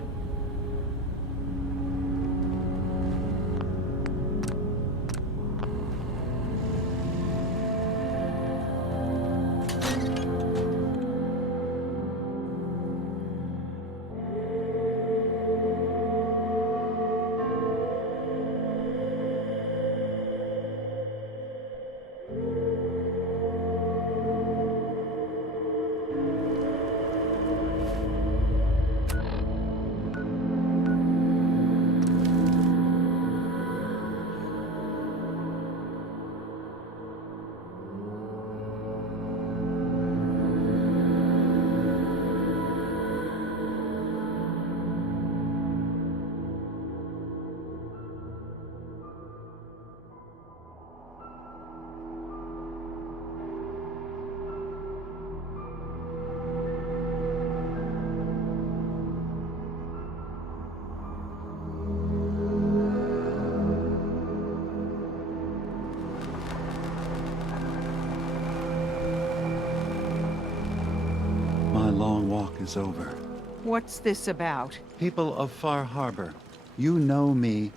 Long walk is over. What's this about? People of Far Harbor, you know me.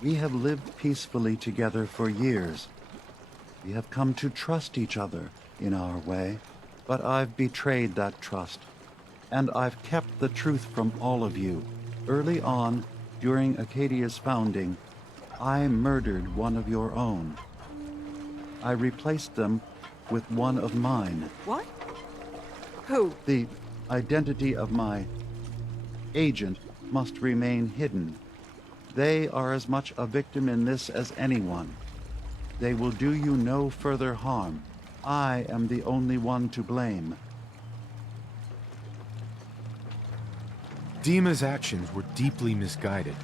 We have lived peacefully together for years. We have come to trust each other in our way, but I've betrayed that trust. And I've kept the truth from all of you. Early on, during Acadia's founding, I murdered one of your own. I replaced them with one of mine. What? Who? The identity of my agent must remain hidden. They are as much a victim in this as anyone. They will do you no further harm. I am the only one to blame. Dima's actions were deeply misguided,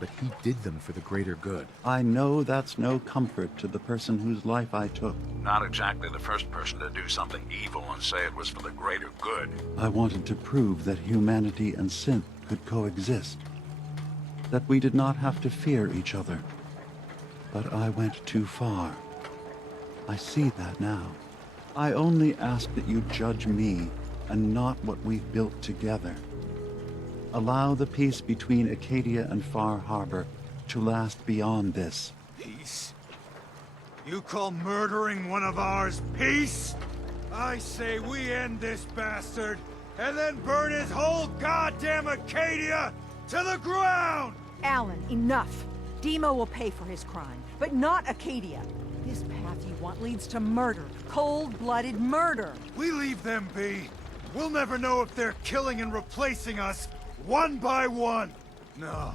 but he did them for the greater good. I know that's no comfort to the person whose life I took. Not exactly the first person to do something evil and say it was for the greater good. I wanted to prove that humanity and synth could coexist. That we did not have to fear each other. But I went too far. I see that now. I only ask that you judge me and not what we've built together. Allow the peace between Acadia and Far Harbor to last beyond this. Peace? You call murdering one of ours peace? I say we end this bastard, and then burn his whole goddamn Acadia to the ground! Alan, enough. Dima will pay for his crime, but not Acadia. This path you want leads to murder. Cold-blooded murder. We leave them be. We'll never know if they're killing and replacing us one by one. No.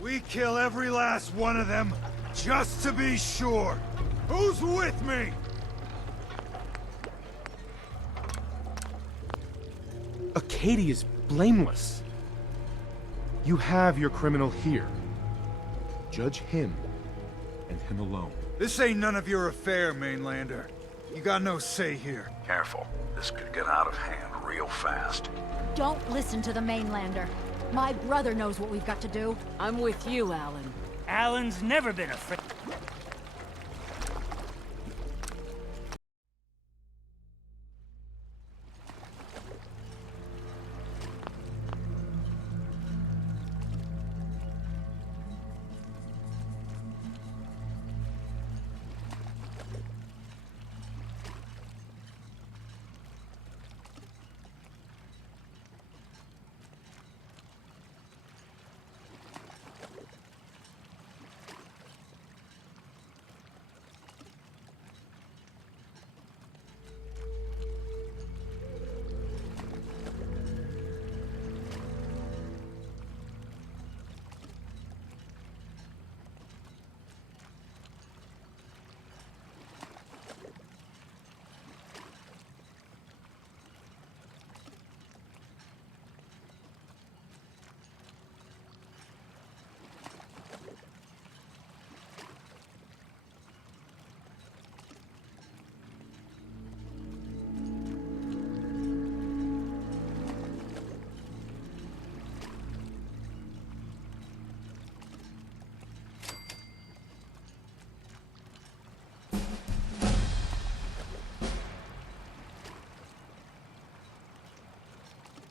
We kill every last one of them just to be sure. Who's with me? Acadia's blameless. You have your criminal here. Judge him, and him alone. This ain't none of your affair, Mainlander. You got no say here. Careful. This could get out of hand real fast. Don't listen to the mainlander. My brother knows what we've got to do. I'm with you, Alan. Alan's never been afraid.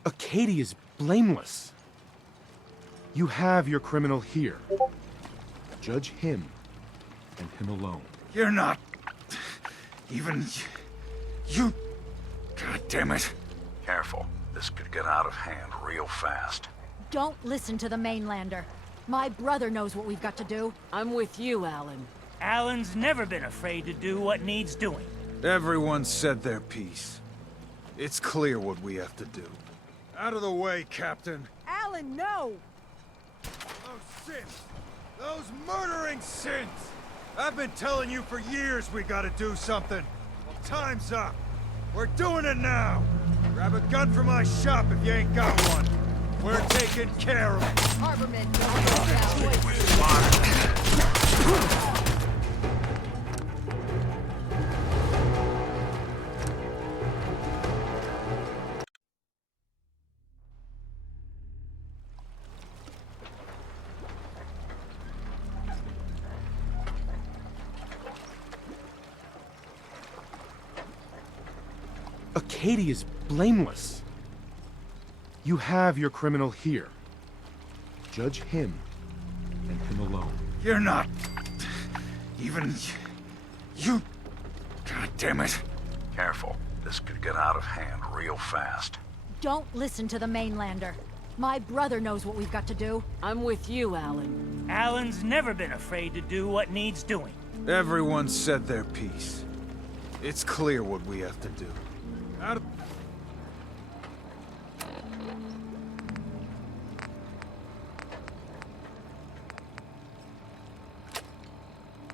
Acadia's blameless. You have your criminal here. Judge him, and him alone. You're not... even... you... God damn it. Careful. This could get out of hand real fast. Don't listen to the mainlander. My brother knows what we've got to do. I'm with you, Alan. Alan's never been afraid to do what needs doing. Everyone said their piece. It's clear what we have to do. Out of the way, Captain. Alan, no! Those synths! Those murdering synths! I've been telling you for years we gotta do something. Well, time's up. We're doing it now! Grab a gun from my shop if you ain't got one. We're taking care of it. Harborman, don't go down. Acadia's blameless. You have your criminal here. Judge him, and him alone. You're not... even... you... God damn it. Careful. This could get out of hand real fast. Don't listen to the mainlander. My brother knows what we've got to do. I'm with you, Alan. Alan's never been afraid to do what needs doing. Everyone said their piece. It's clear what we have to do. Out of...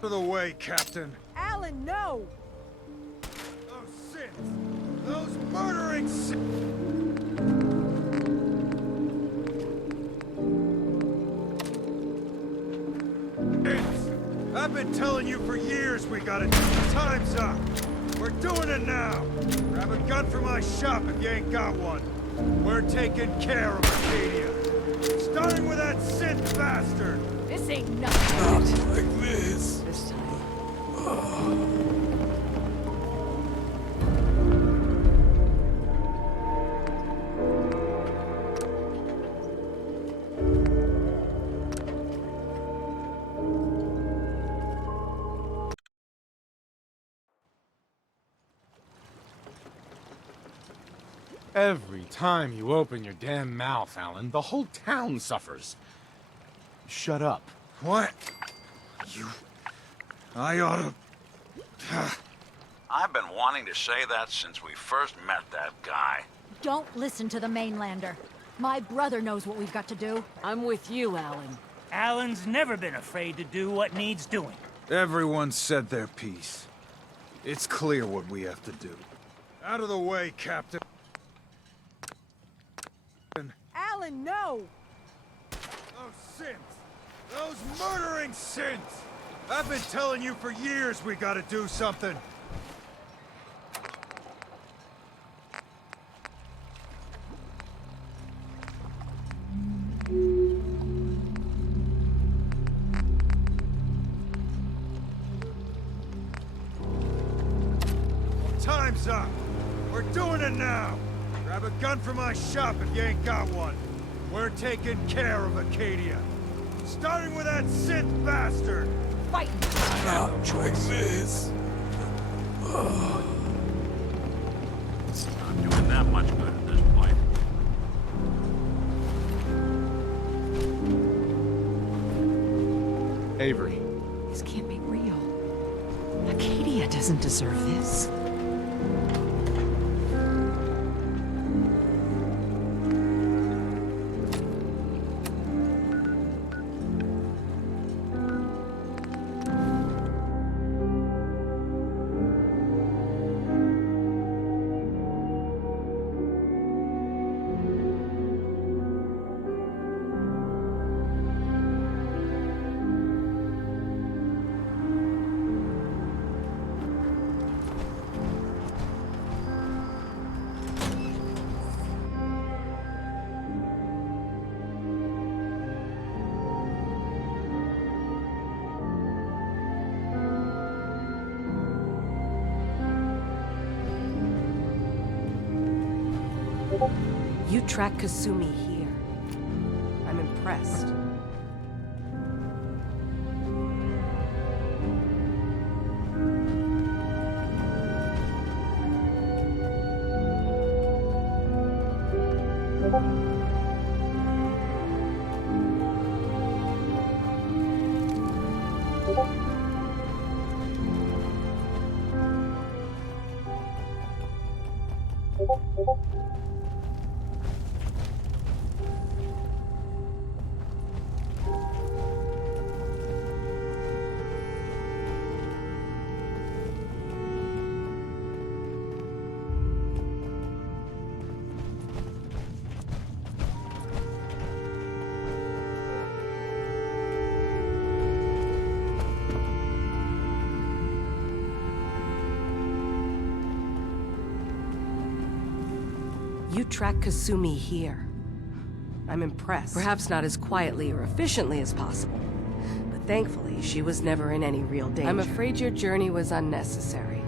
Out of the way, Captain. Alan, no! Those sins! Those murdering sins! I've been telling you for years we gotta do. Time's up! We're doing it now! Grab a gun from my shop if you ain't got one. We're taking care of Acadia. Starting with that synth bastard! This ain't nothing. Not like this. This time. Every time you open your damn mouth, Alan, the whole town suffers. Shut up. What? You... I oughta... I've been wanting to say that since we first met that guy. Don't listen to the mainlander. My brother knows what we've got to do. I'm with you, Alan. Alan's never been afraid to do what needs doing. Everyone said their piece. It's clear what we have to do. Out of the way, Captain. Alan, no! Those sins! Those murdering sins! I've been telling you for years we gotta do something. Time's up! We're doing it now! Grab a gun from my shop if you ain't got one. We're taking care of Acadia. Starting with that synth bastard! Fight! Not like this. Not doing that much good at this point. Avery. This can't be real. Acadia doesn't deserve this. You track Kasumi here. I'm impressed. You track Kasumi here. I'm impressed. Perhaps not as quietly or efficiently as possible, but thankfully she was never in any real danger. I'm afraid your journey was unnecessary.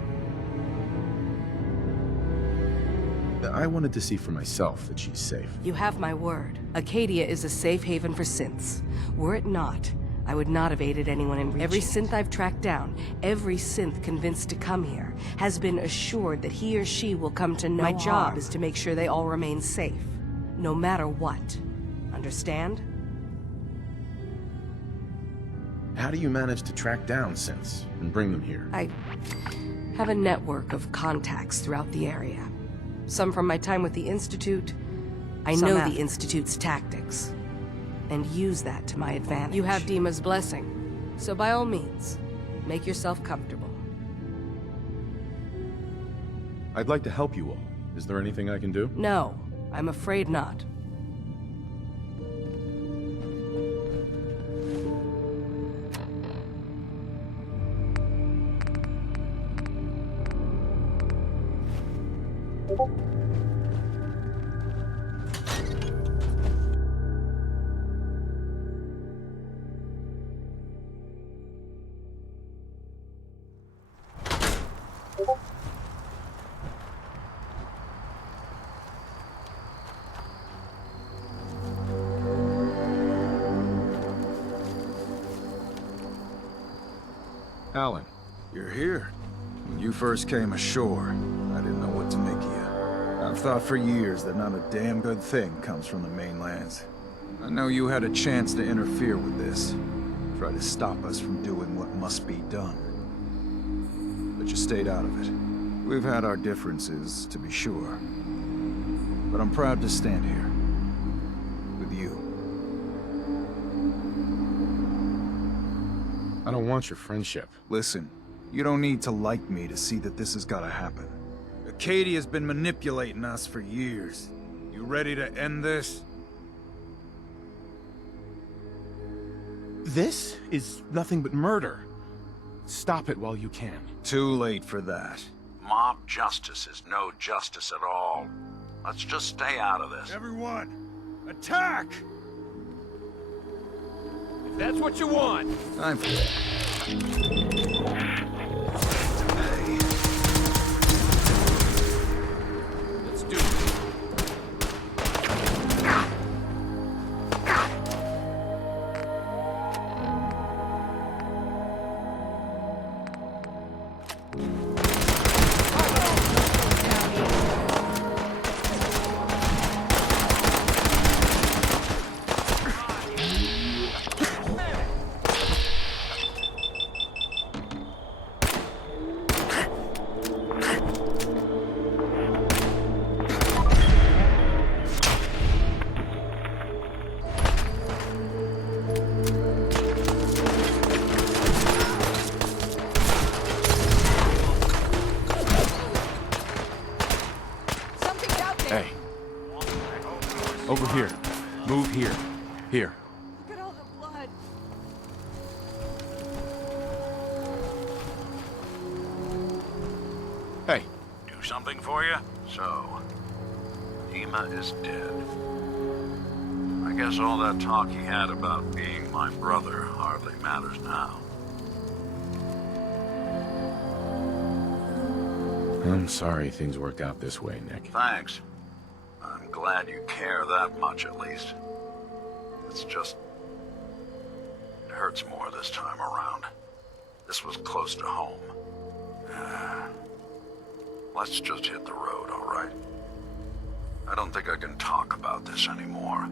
I wanted to see for myself that she's safe. You have my word. Acadia is a safe haven for synths. Were it not, I would not have aided anyone in reaching every synth I've tracked down, every synth convinced to come here, has been assured that he or she will come to no harm. My job is to make sure they all remain safe, no matter what. Understand? How do you manage to track down synths and bring them here? I have a network of contacts throughout the area. Some from my time with the Institute. I know the Institute's tactics, and use that to my advantage. You have Dima's blessing, so by all means, Make yourself comfortable. I'd like to help you all. Is there anything I can do? No, I'm afraid not. Alan. You're here. When you first came ashore, I didn't know what to make of you. I've thought for years that not a damn good thing comes from the mainlands. I know you had a chance to interfere with this. Try to stop us from doing what must be done. But you stayed out of it. We've had our differences, to be sure. But I'm proud to stand here. With you. I don't want your friendship. Listen, you don't need to like me to see that this has gotta happen. Acadia's been manipulating us for years. You ready to end this? This is nothing but murder. Stop it while you can. Too late for that. Mob justice is no justice at all. Let's just stay out of this. Everyone, attack! If that's what you want. I'm... Let's do it. Hey. Over here. Move here. Here. Look at all the blood. Hey. Do something for you? So, Dima is dead. I guess all that talk he had about being my brother hardly matters now. I'm sorry things worked out this way, Nick. Thanks. I'm glad you care that much, at least. It's just... it hurts more this time around. This was close to home. Let's just hit the road, all right? I don't think I can talk about this anymore.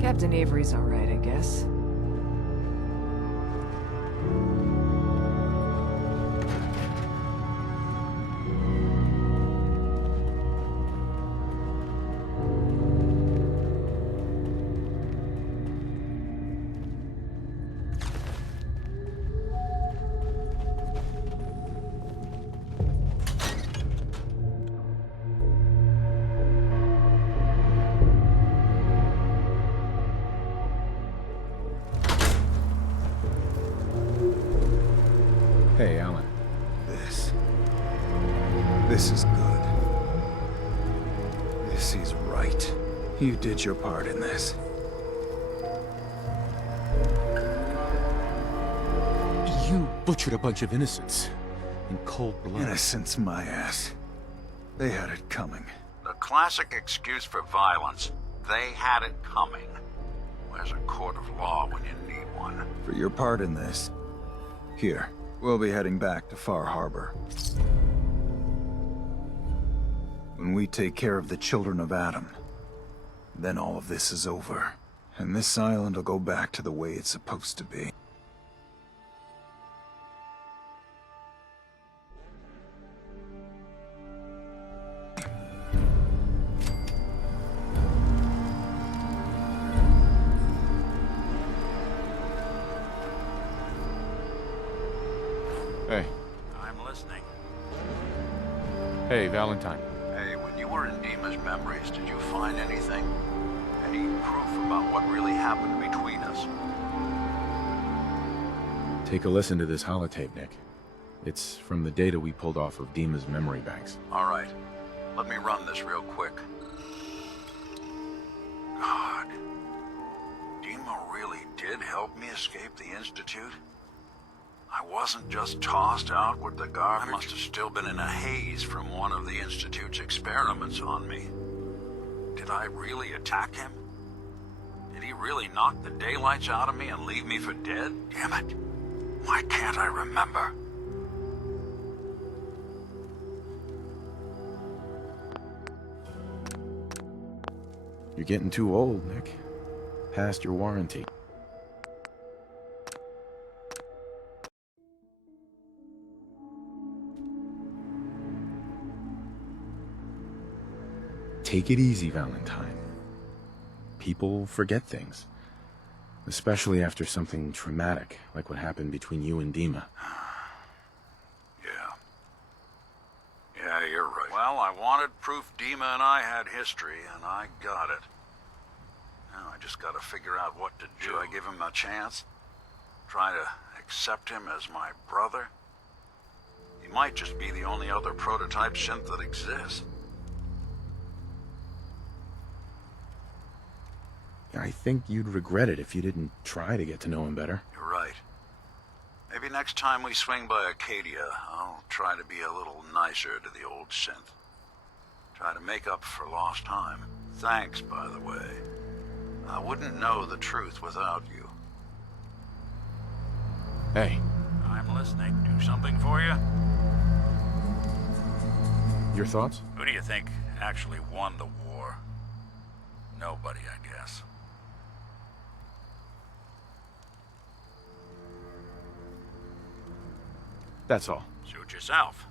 Captain Avery's all right, I guess. Hey, Alan. This is good. This is right. You did your part in this. You butchered a bunch of innocents. In cold blood. Innocence, my ass. They had it coming. The classic excuse for violence. They had it coming. Where's a court of law when you need one? For your part in this. Here, we'll be heading back to Far Harbor. When we take care of the children of Adam, then all of this is over. And this island will go back to the way it's supposed to be. Hey. I'm listening. Hey, Valentine. Hey, when you were in Dima's memories, did you find anything? Any proof about what really happened between us? Take a listen to this holotape, Nick. It's from the data we pulled off of Dima's memory banks. All right. Let me run this real quick. God. Dima really did help me escape the Institute? I wasn't just tossed out with the garbage. I must have still been in a haze from one of the Institute's experiments on me. Did I really attack him? Did he really knock the daylights out of me and leave me for dead? Damn it. Why can't I remember? You're getting too old, Nick. Past your warranty. Take it easy, Valentine. People forget things. Especially after something traumatic, like what happened between you and Dima. Yeah, you're right. Well, I wanted proof Dima and I had history, and I got it. Now I just gotta figure out what to do. Should I give him a chance? Try to accept him as my brother? He might just be the only other prototype synth that exists. I think you'd regret it if you didn't try to get to know him better. You're right. Maybe next time we swing by Acadia, I'll try to be a little nicer to the old synth. Try to make up for lost time. Thanks, by the way. I wouldn't know the truth without you. Hey. I'm listening. Do something for you? Your thoughts? Who do you think actually won the war? Nobody, I guess. That's all. Suit yourself.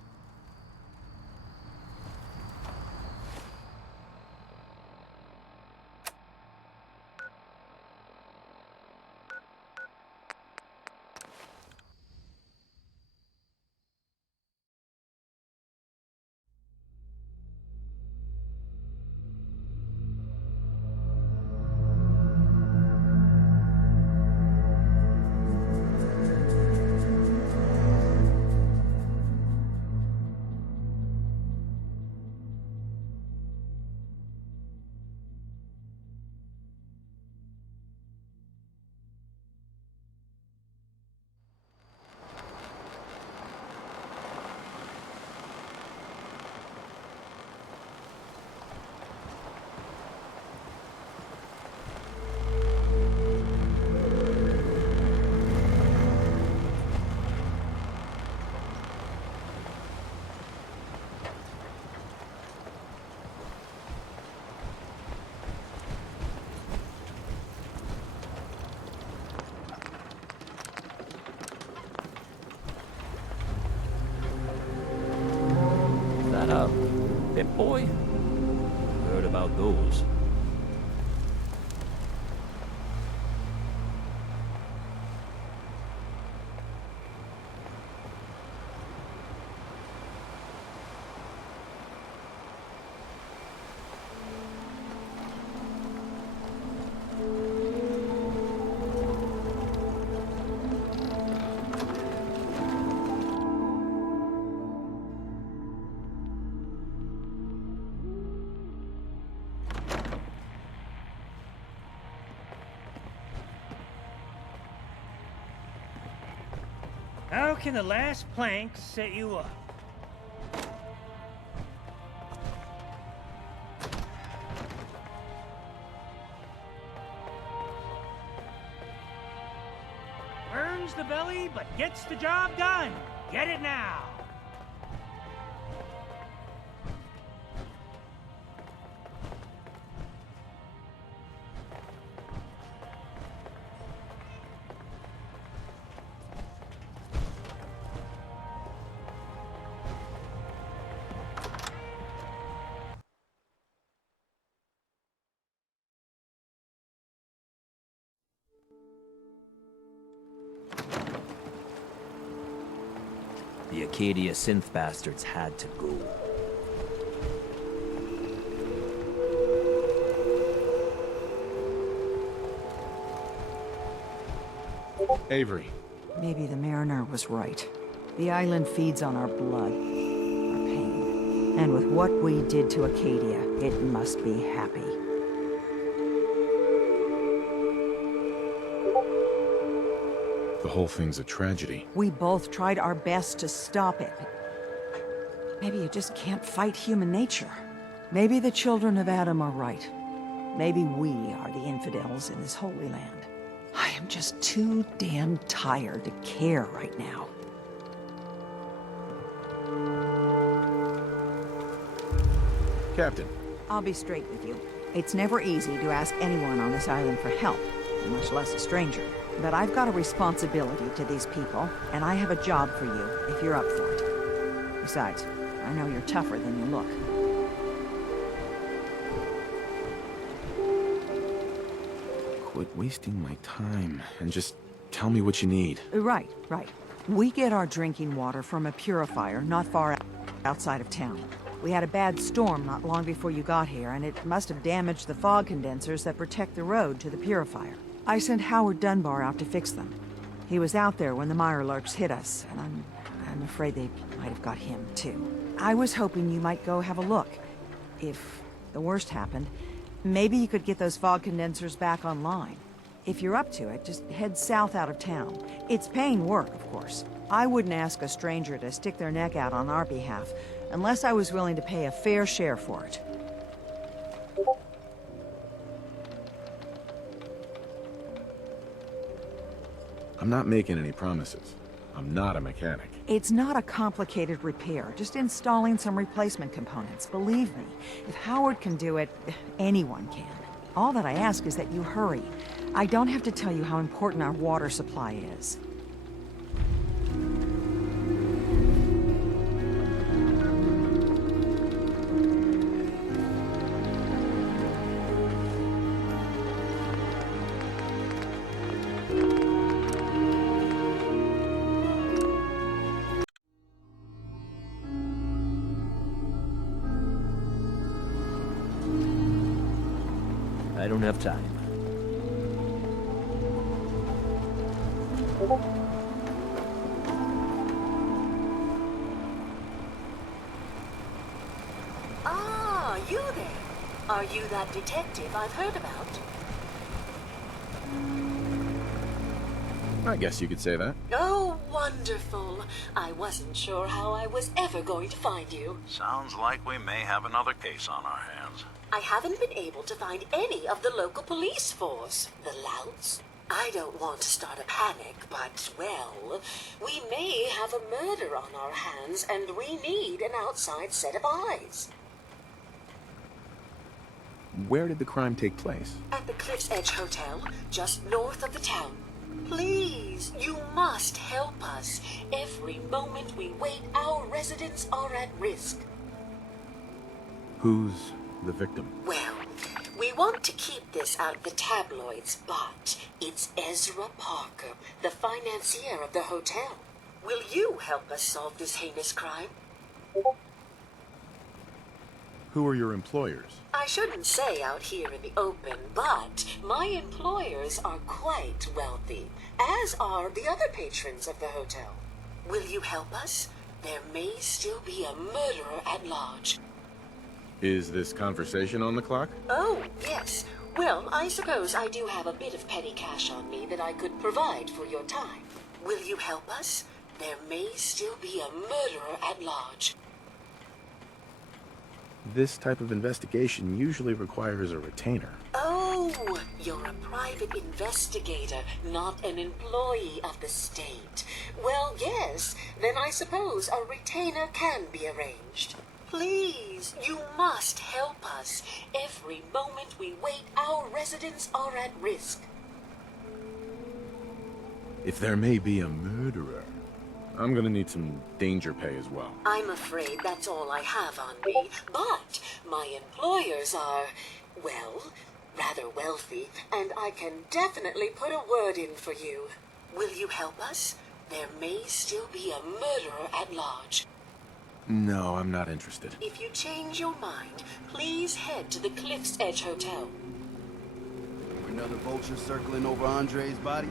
Pip-Boy? Heard about those. How can the last plank set you up? Burns the belly, but gets the job done. Get it now. The Acadia synth bastards had to go. Avery. Maybe the Mariner was right. The island feeds on our blood, our pain. And with what we did to Acadia, it must be happy. The whole thing's a tragedy. We both tried our best to stop it. Maybe you just can't fight human nature. Maybe the children of Adam are right. Maybe we are the infidels in this holy land. I am just too damn tired to care right now. Captain. I'll be straight with you. It's never easy to ask anyone on this island for help, much less a stranger. But I've got a responsibility to these people, and I have a job for you, if you're up for it. Besides, I know you're tougher than you look. Quit wasting my time, and just tell me what you need. Right. We get our drinking water from a purifier not far outside of town. We had a bad storm not long before you got here, and it must have damaged the fog condensers that protect the road to the purifier. I sent Howard Dunbar out to fix them. He was out there when the Mirelurks hit us, and I'm afraid they might have got him, too. I was hoping you might go have a look. If the worst happened, maybe you could get those fog condensers back online. If you're up to it, just head south out of town. It's paying work, of course. I wouldn't ask a stranger to stick their neck out on our behalf, unless I was willing to pay a fair share for it. I'm not making any promises. I'm not a mechanic. It's not a complicated repair, just installing some replacement components. Believe me, if Howard can do it, anyone can. All that I ask is that you hurry. I don't have to tell you how important our water supply is. I don't have time. Ah, you there. Are you that detective I've heard about? I guess you could say that. Oh, wonderful. I wasn't sure how I was ever going to find you. Sounds like we may have another case on our hands. I haven't been able to find any of the local police force. The louts? I don't want to start a panic, but, well, we may have a murder on our hands, and we need an outside set of eyes. Where did the crime take place? At the Cliff's Edge Hotel, just north of the town. Please, you must help us. Every moment we wait, our residents are at risk. Who's the victim? Well, we want to keep this out of the tabloids, but it's Ezra Parker, the financier of the hotel. Will you help us solve this heinous crime? Who are your employers? I shouldn't say out here in the open, but my employers are quite wealthy, as are the other patrons of the hotel. Will you help us? There may still be a murderer at large. Is this conversation on the clock? Oh, yes. Well, I suppose I do have a bit of petty cash on me that I could provide for your time. Will you help us? There may still be a murderer at large. This type of investigation usually requires a retainer. Oh, you're a private investigator, not an employee of the state. Well, yes, then I suppose a retainer can be arranged. Please, you must help us. Every moment we wait, our residents are at risk. If there may be a murderer, I'm gonna need some danger pay as well. I'm afraid that's all I have on me, but my employers are, well, rather wealthy, and I can definitely put a word in for you. Will you help us? There may still be a murderer at large. No, I'm not interested. If you change your mind, please head to the Cliff's Edge Hotel. Another vulture circling over Andre's body?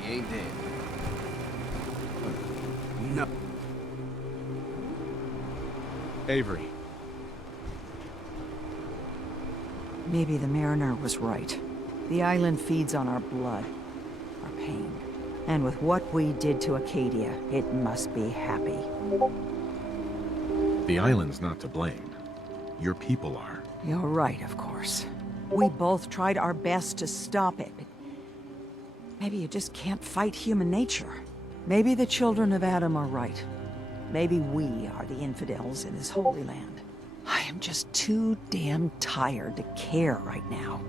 He ain't dead. No. Avery. Maybe the Mariner was right. The island feeds on our blood, our pain. And with what we did to Acadia, it must be happy. The island's not to blame. Your people are. You're right, of course. We both tried our best to stop it, but maybe you just can't fight human nature. Maybe the children of Adam are right. Maybe we are the infidels in this holy land. I am just too damn tired to care right now.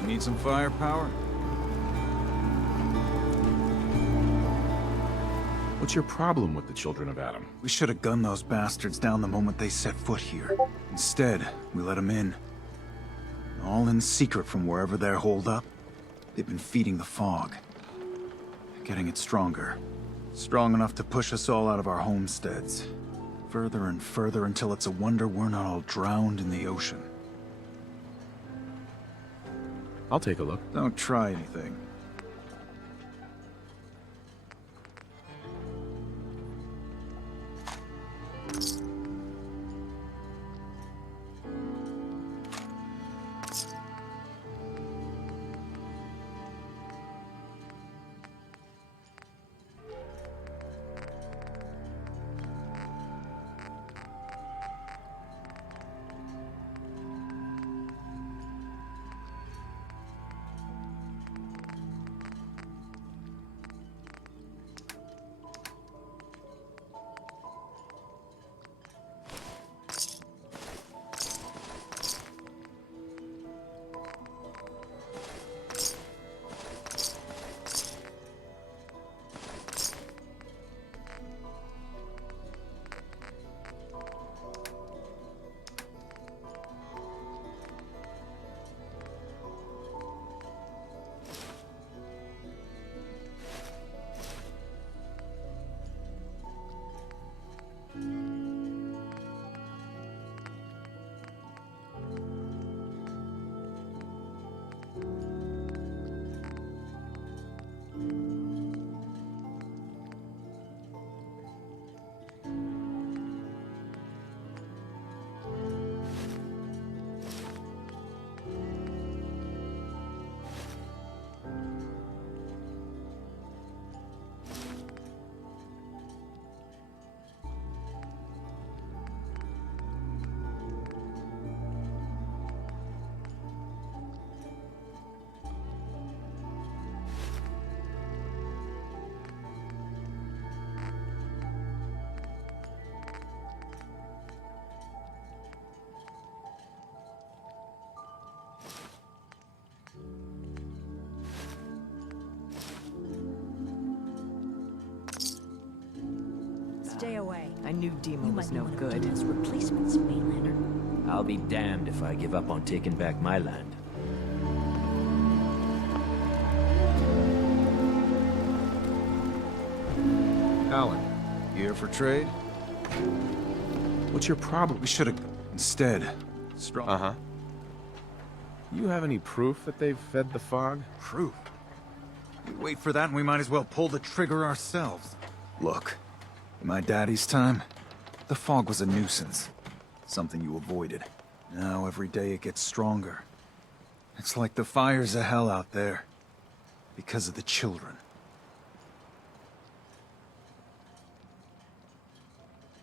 You need some firepower? What's your problem with the children of Adam? We should have gunned those bastards down the moment they set foot here. Instead, we let them in. All in secret from wherever they're holed up. They've been feeding the fog. Getting it stronger. Strong enough to push us all out of our homesteads. Further and further until it's a wonder we're not all drowned in the ocean. I'll take a look. Don't try anything. Stay away. I knew Dima You was might be no one of good. Dima's replacements, Mainlander. I'll be damned if I give up on taking back my land. Alan, you here for trade? What's your problem? We should have... Instead, strong... Uh-huh. You have any proof that they've fed the fog? Proof? We wait for that and we might as well pull the trigger ourselves. Look, in my daddy's time, the fog was a nuisance. Something you avoided. Now every day it gets stronger. It's like the fires of hell out there. Because of the children.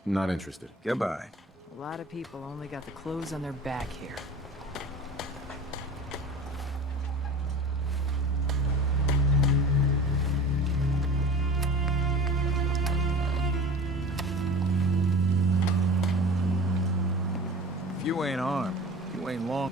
Not interested. Goodbye. A lot of people only got the clothes on their back here. If you ain't armed, you ain't long.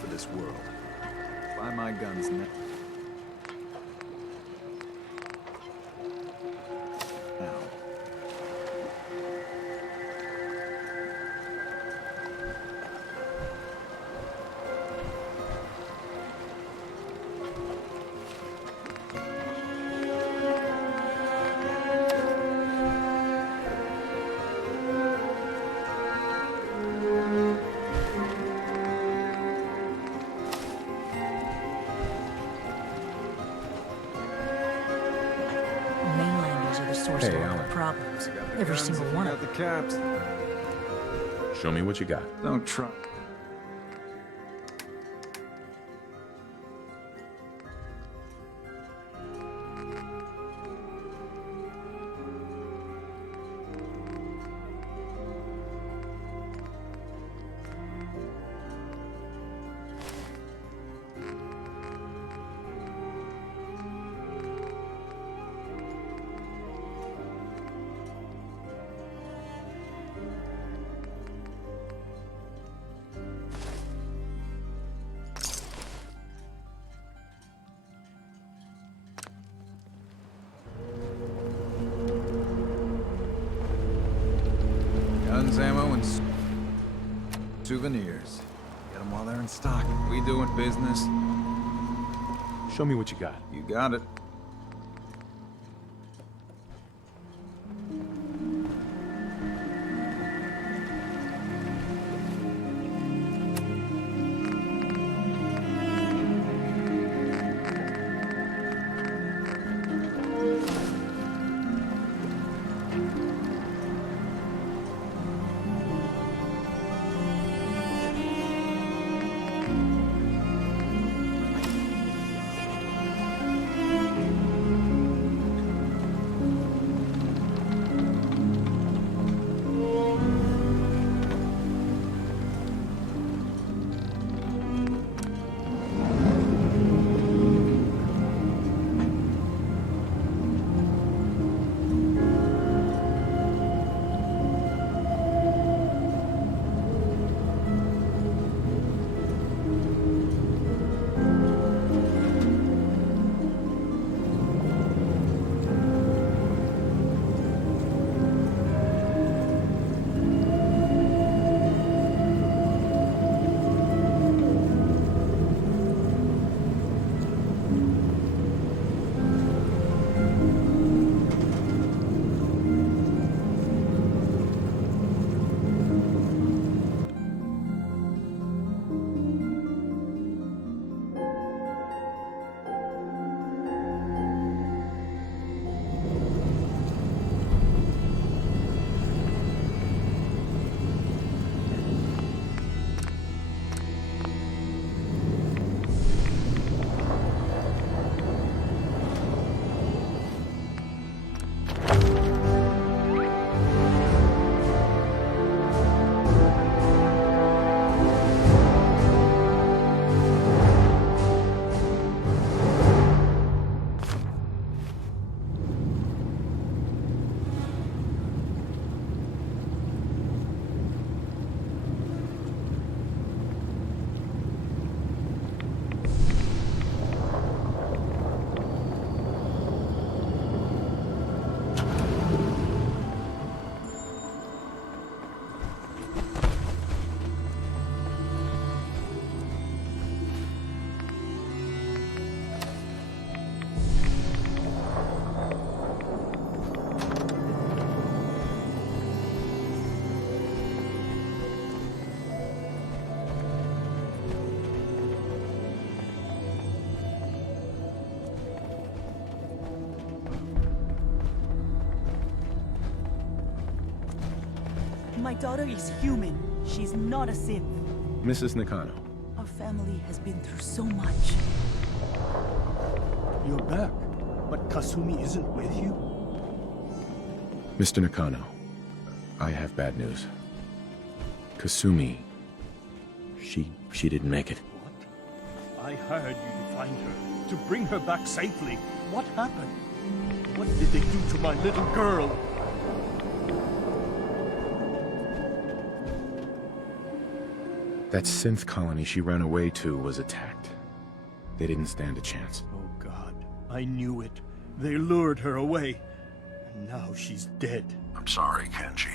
For this world. Buy my guns now. Mainlanders are the source Hey, of all Alan. the problems. Every single one of them. The caps. Show me what you got. Don't try. Guns, ammo, and souvenirs. Get them while they're in stock. We doing business. Show me what you got. You got it. daughter is human. She's not a synth. Mrs. Nakano. Our family has been through so much. You're back, but Kasumi isn't with you? Mr. Nakano, I have bad news. Kasumi, she didn't make it. What? I hired you to find her, to bring her back safely. What happened? What did they do to my little girl? That synth colony she ran away to was attacked. They didn't stand a chance. Oh God, I knew it. They lured her away. And now she's dead. I'm sorry, Kenji.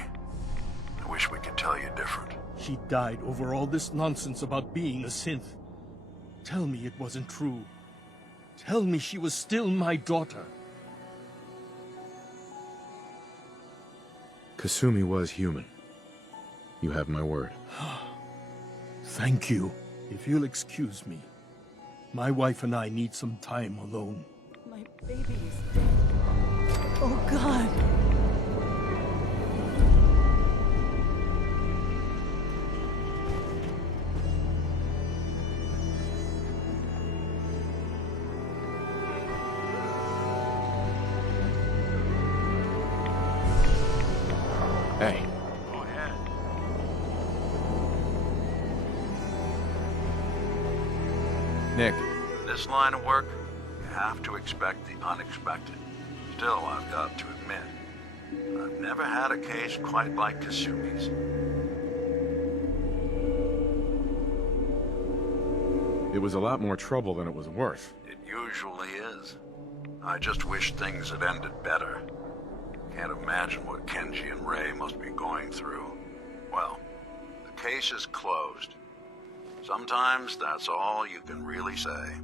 I wish we could tell you different. She died over all this nonsense about being a synth. Tell me it wasn't true. Tell me she was still my daughter. Kasumi was human. You have my word. Thank you. If you'll excuse me, my wife and I need some time alone. My baby is dead. Oh, God. Hey. Go ahead. Nick. This line of work, you have to expect the unexpected. Still, I've got to admit, I've never had a case quite like Kasumi's. It was a lot more trouble than it was worth. It usually is. I just wish things had ended better. Can't imagine what Kenji and Ray must be going through. Well, the case is closed. Sometimes that's all you can really say.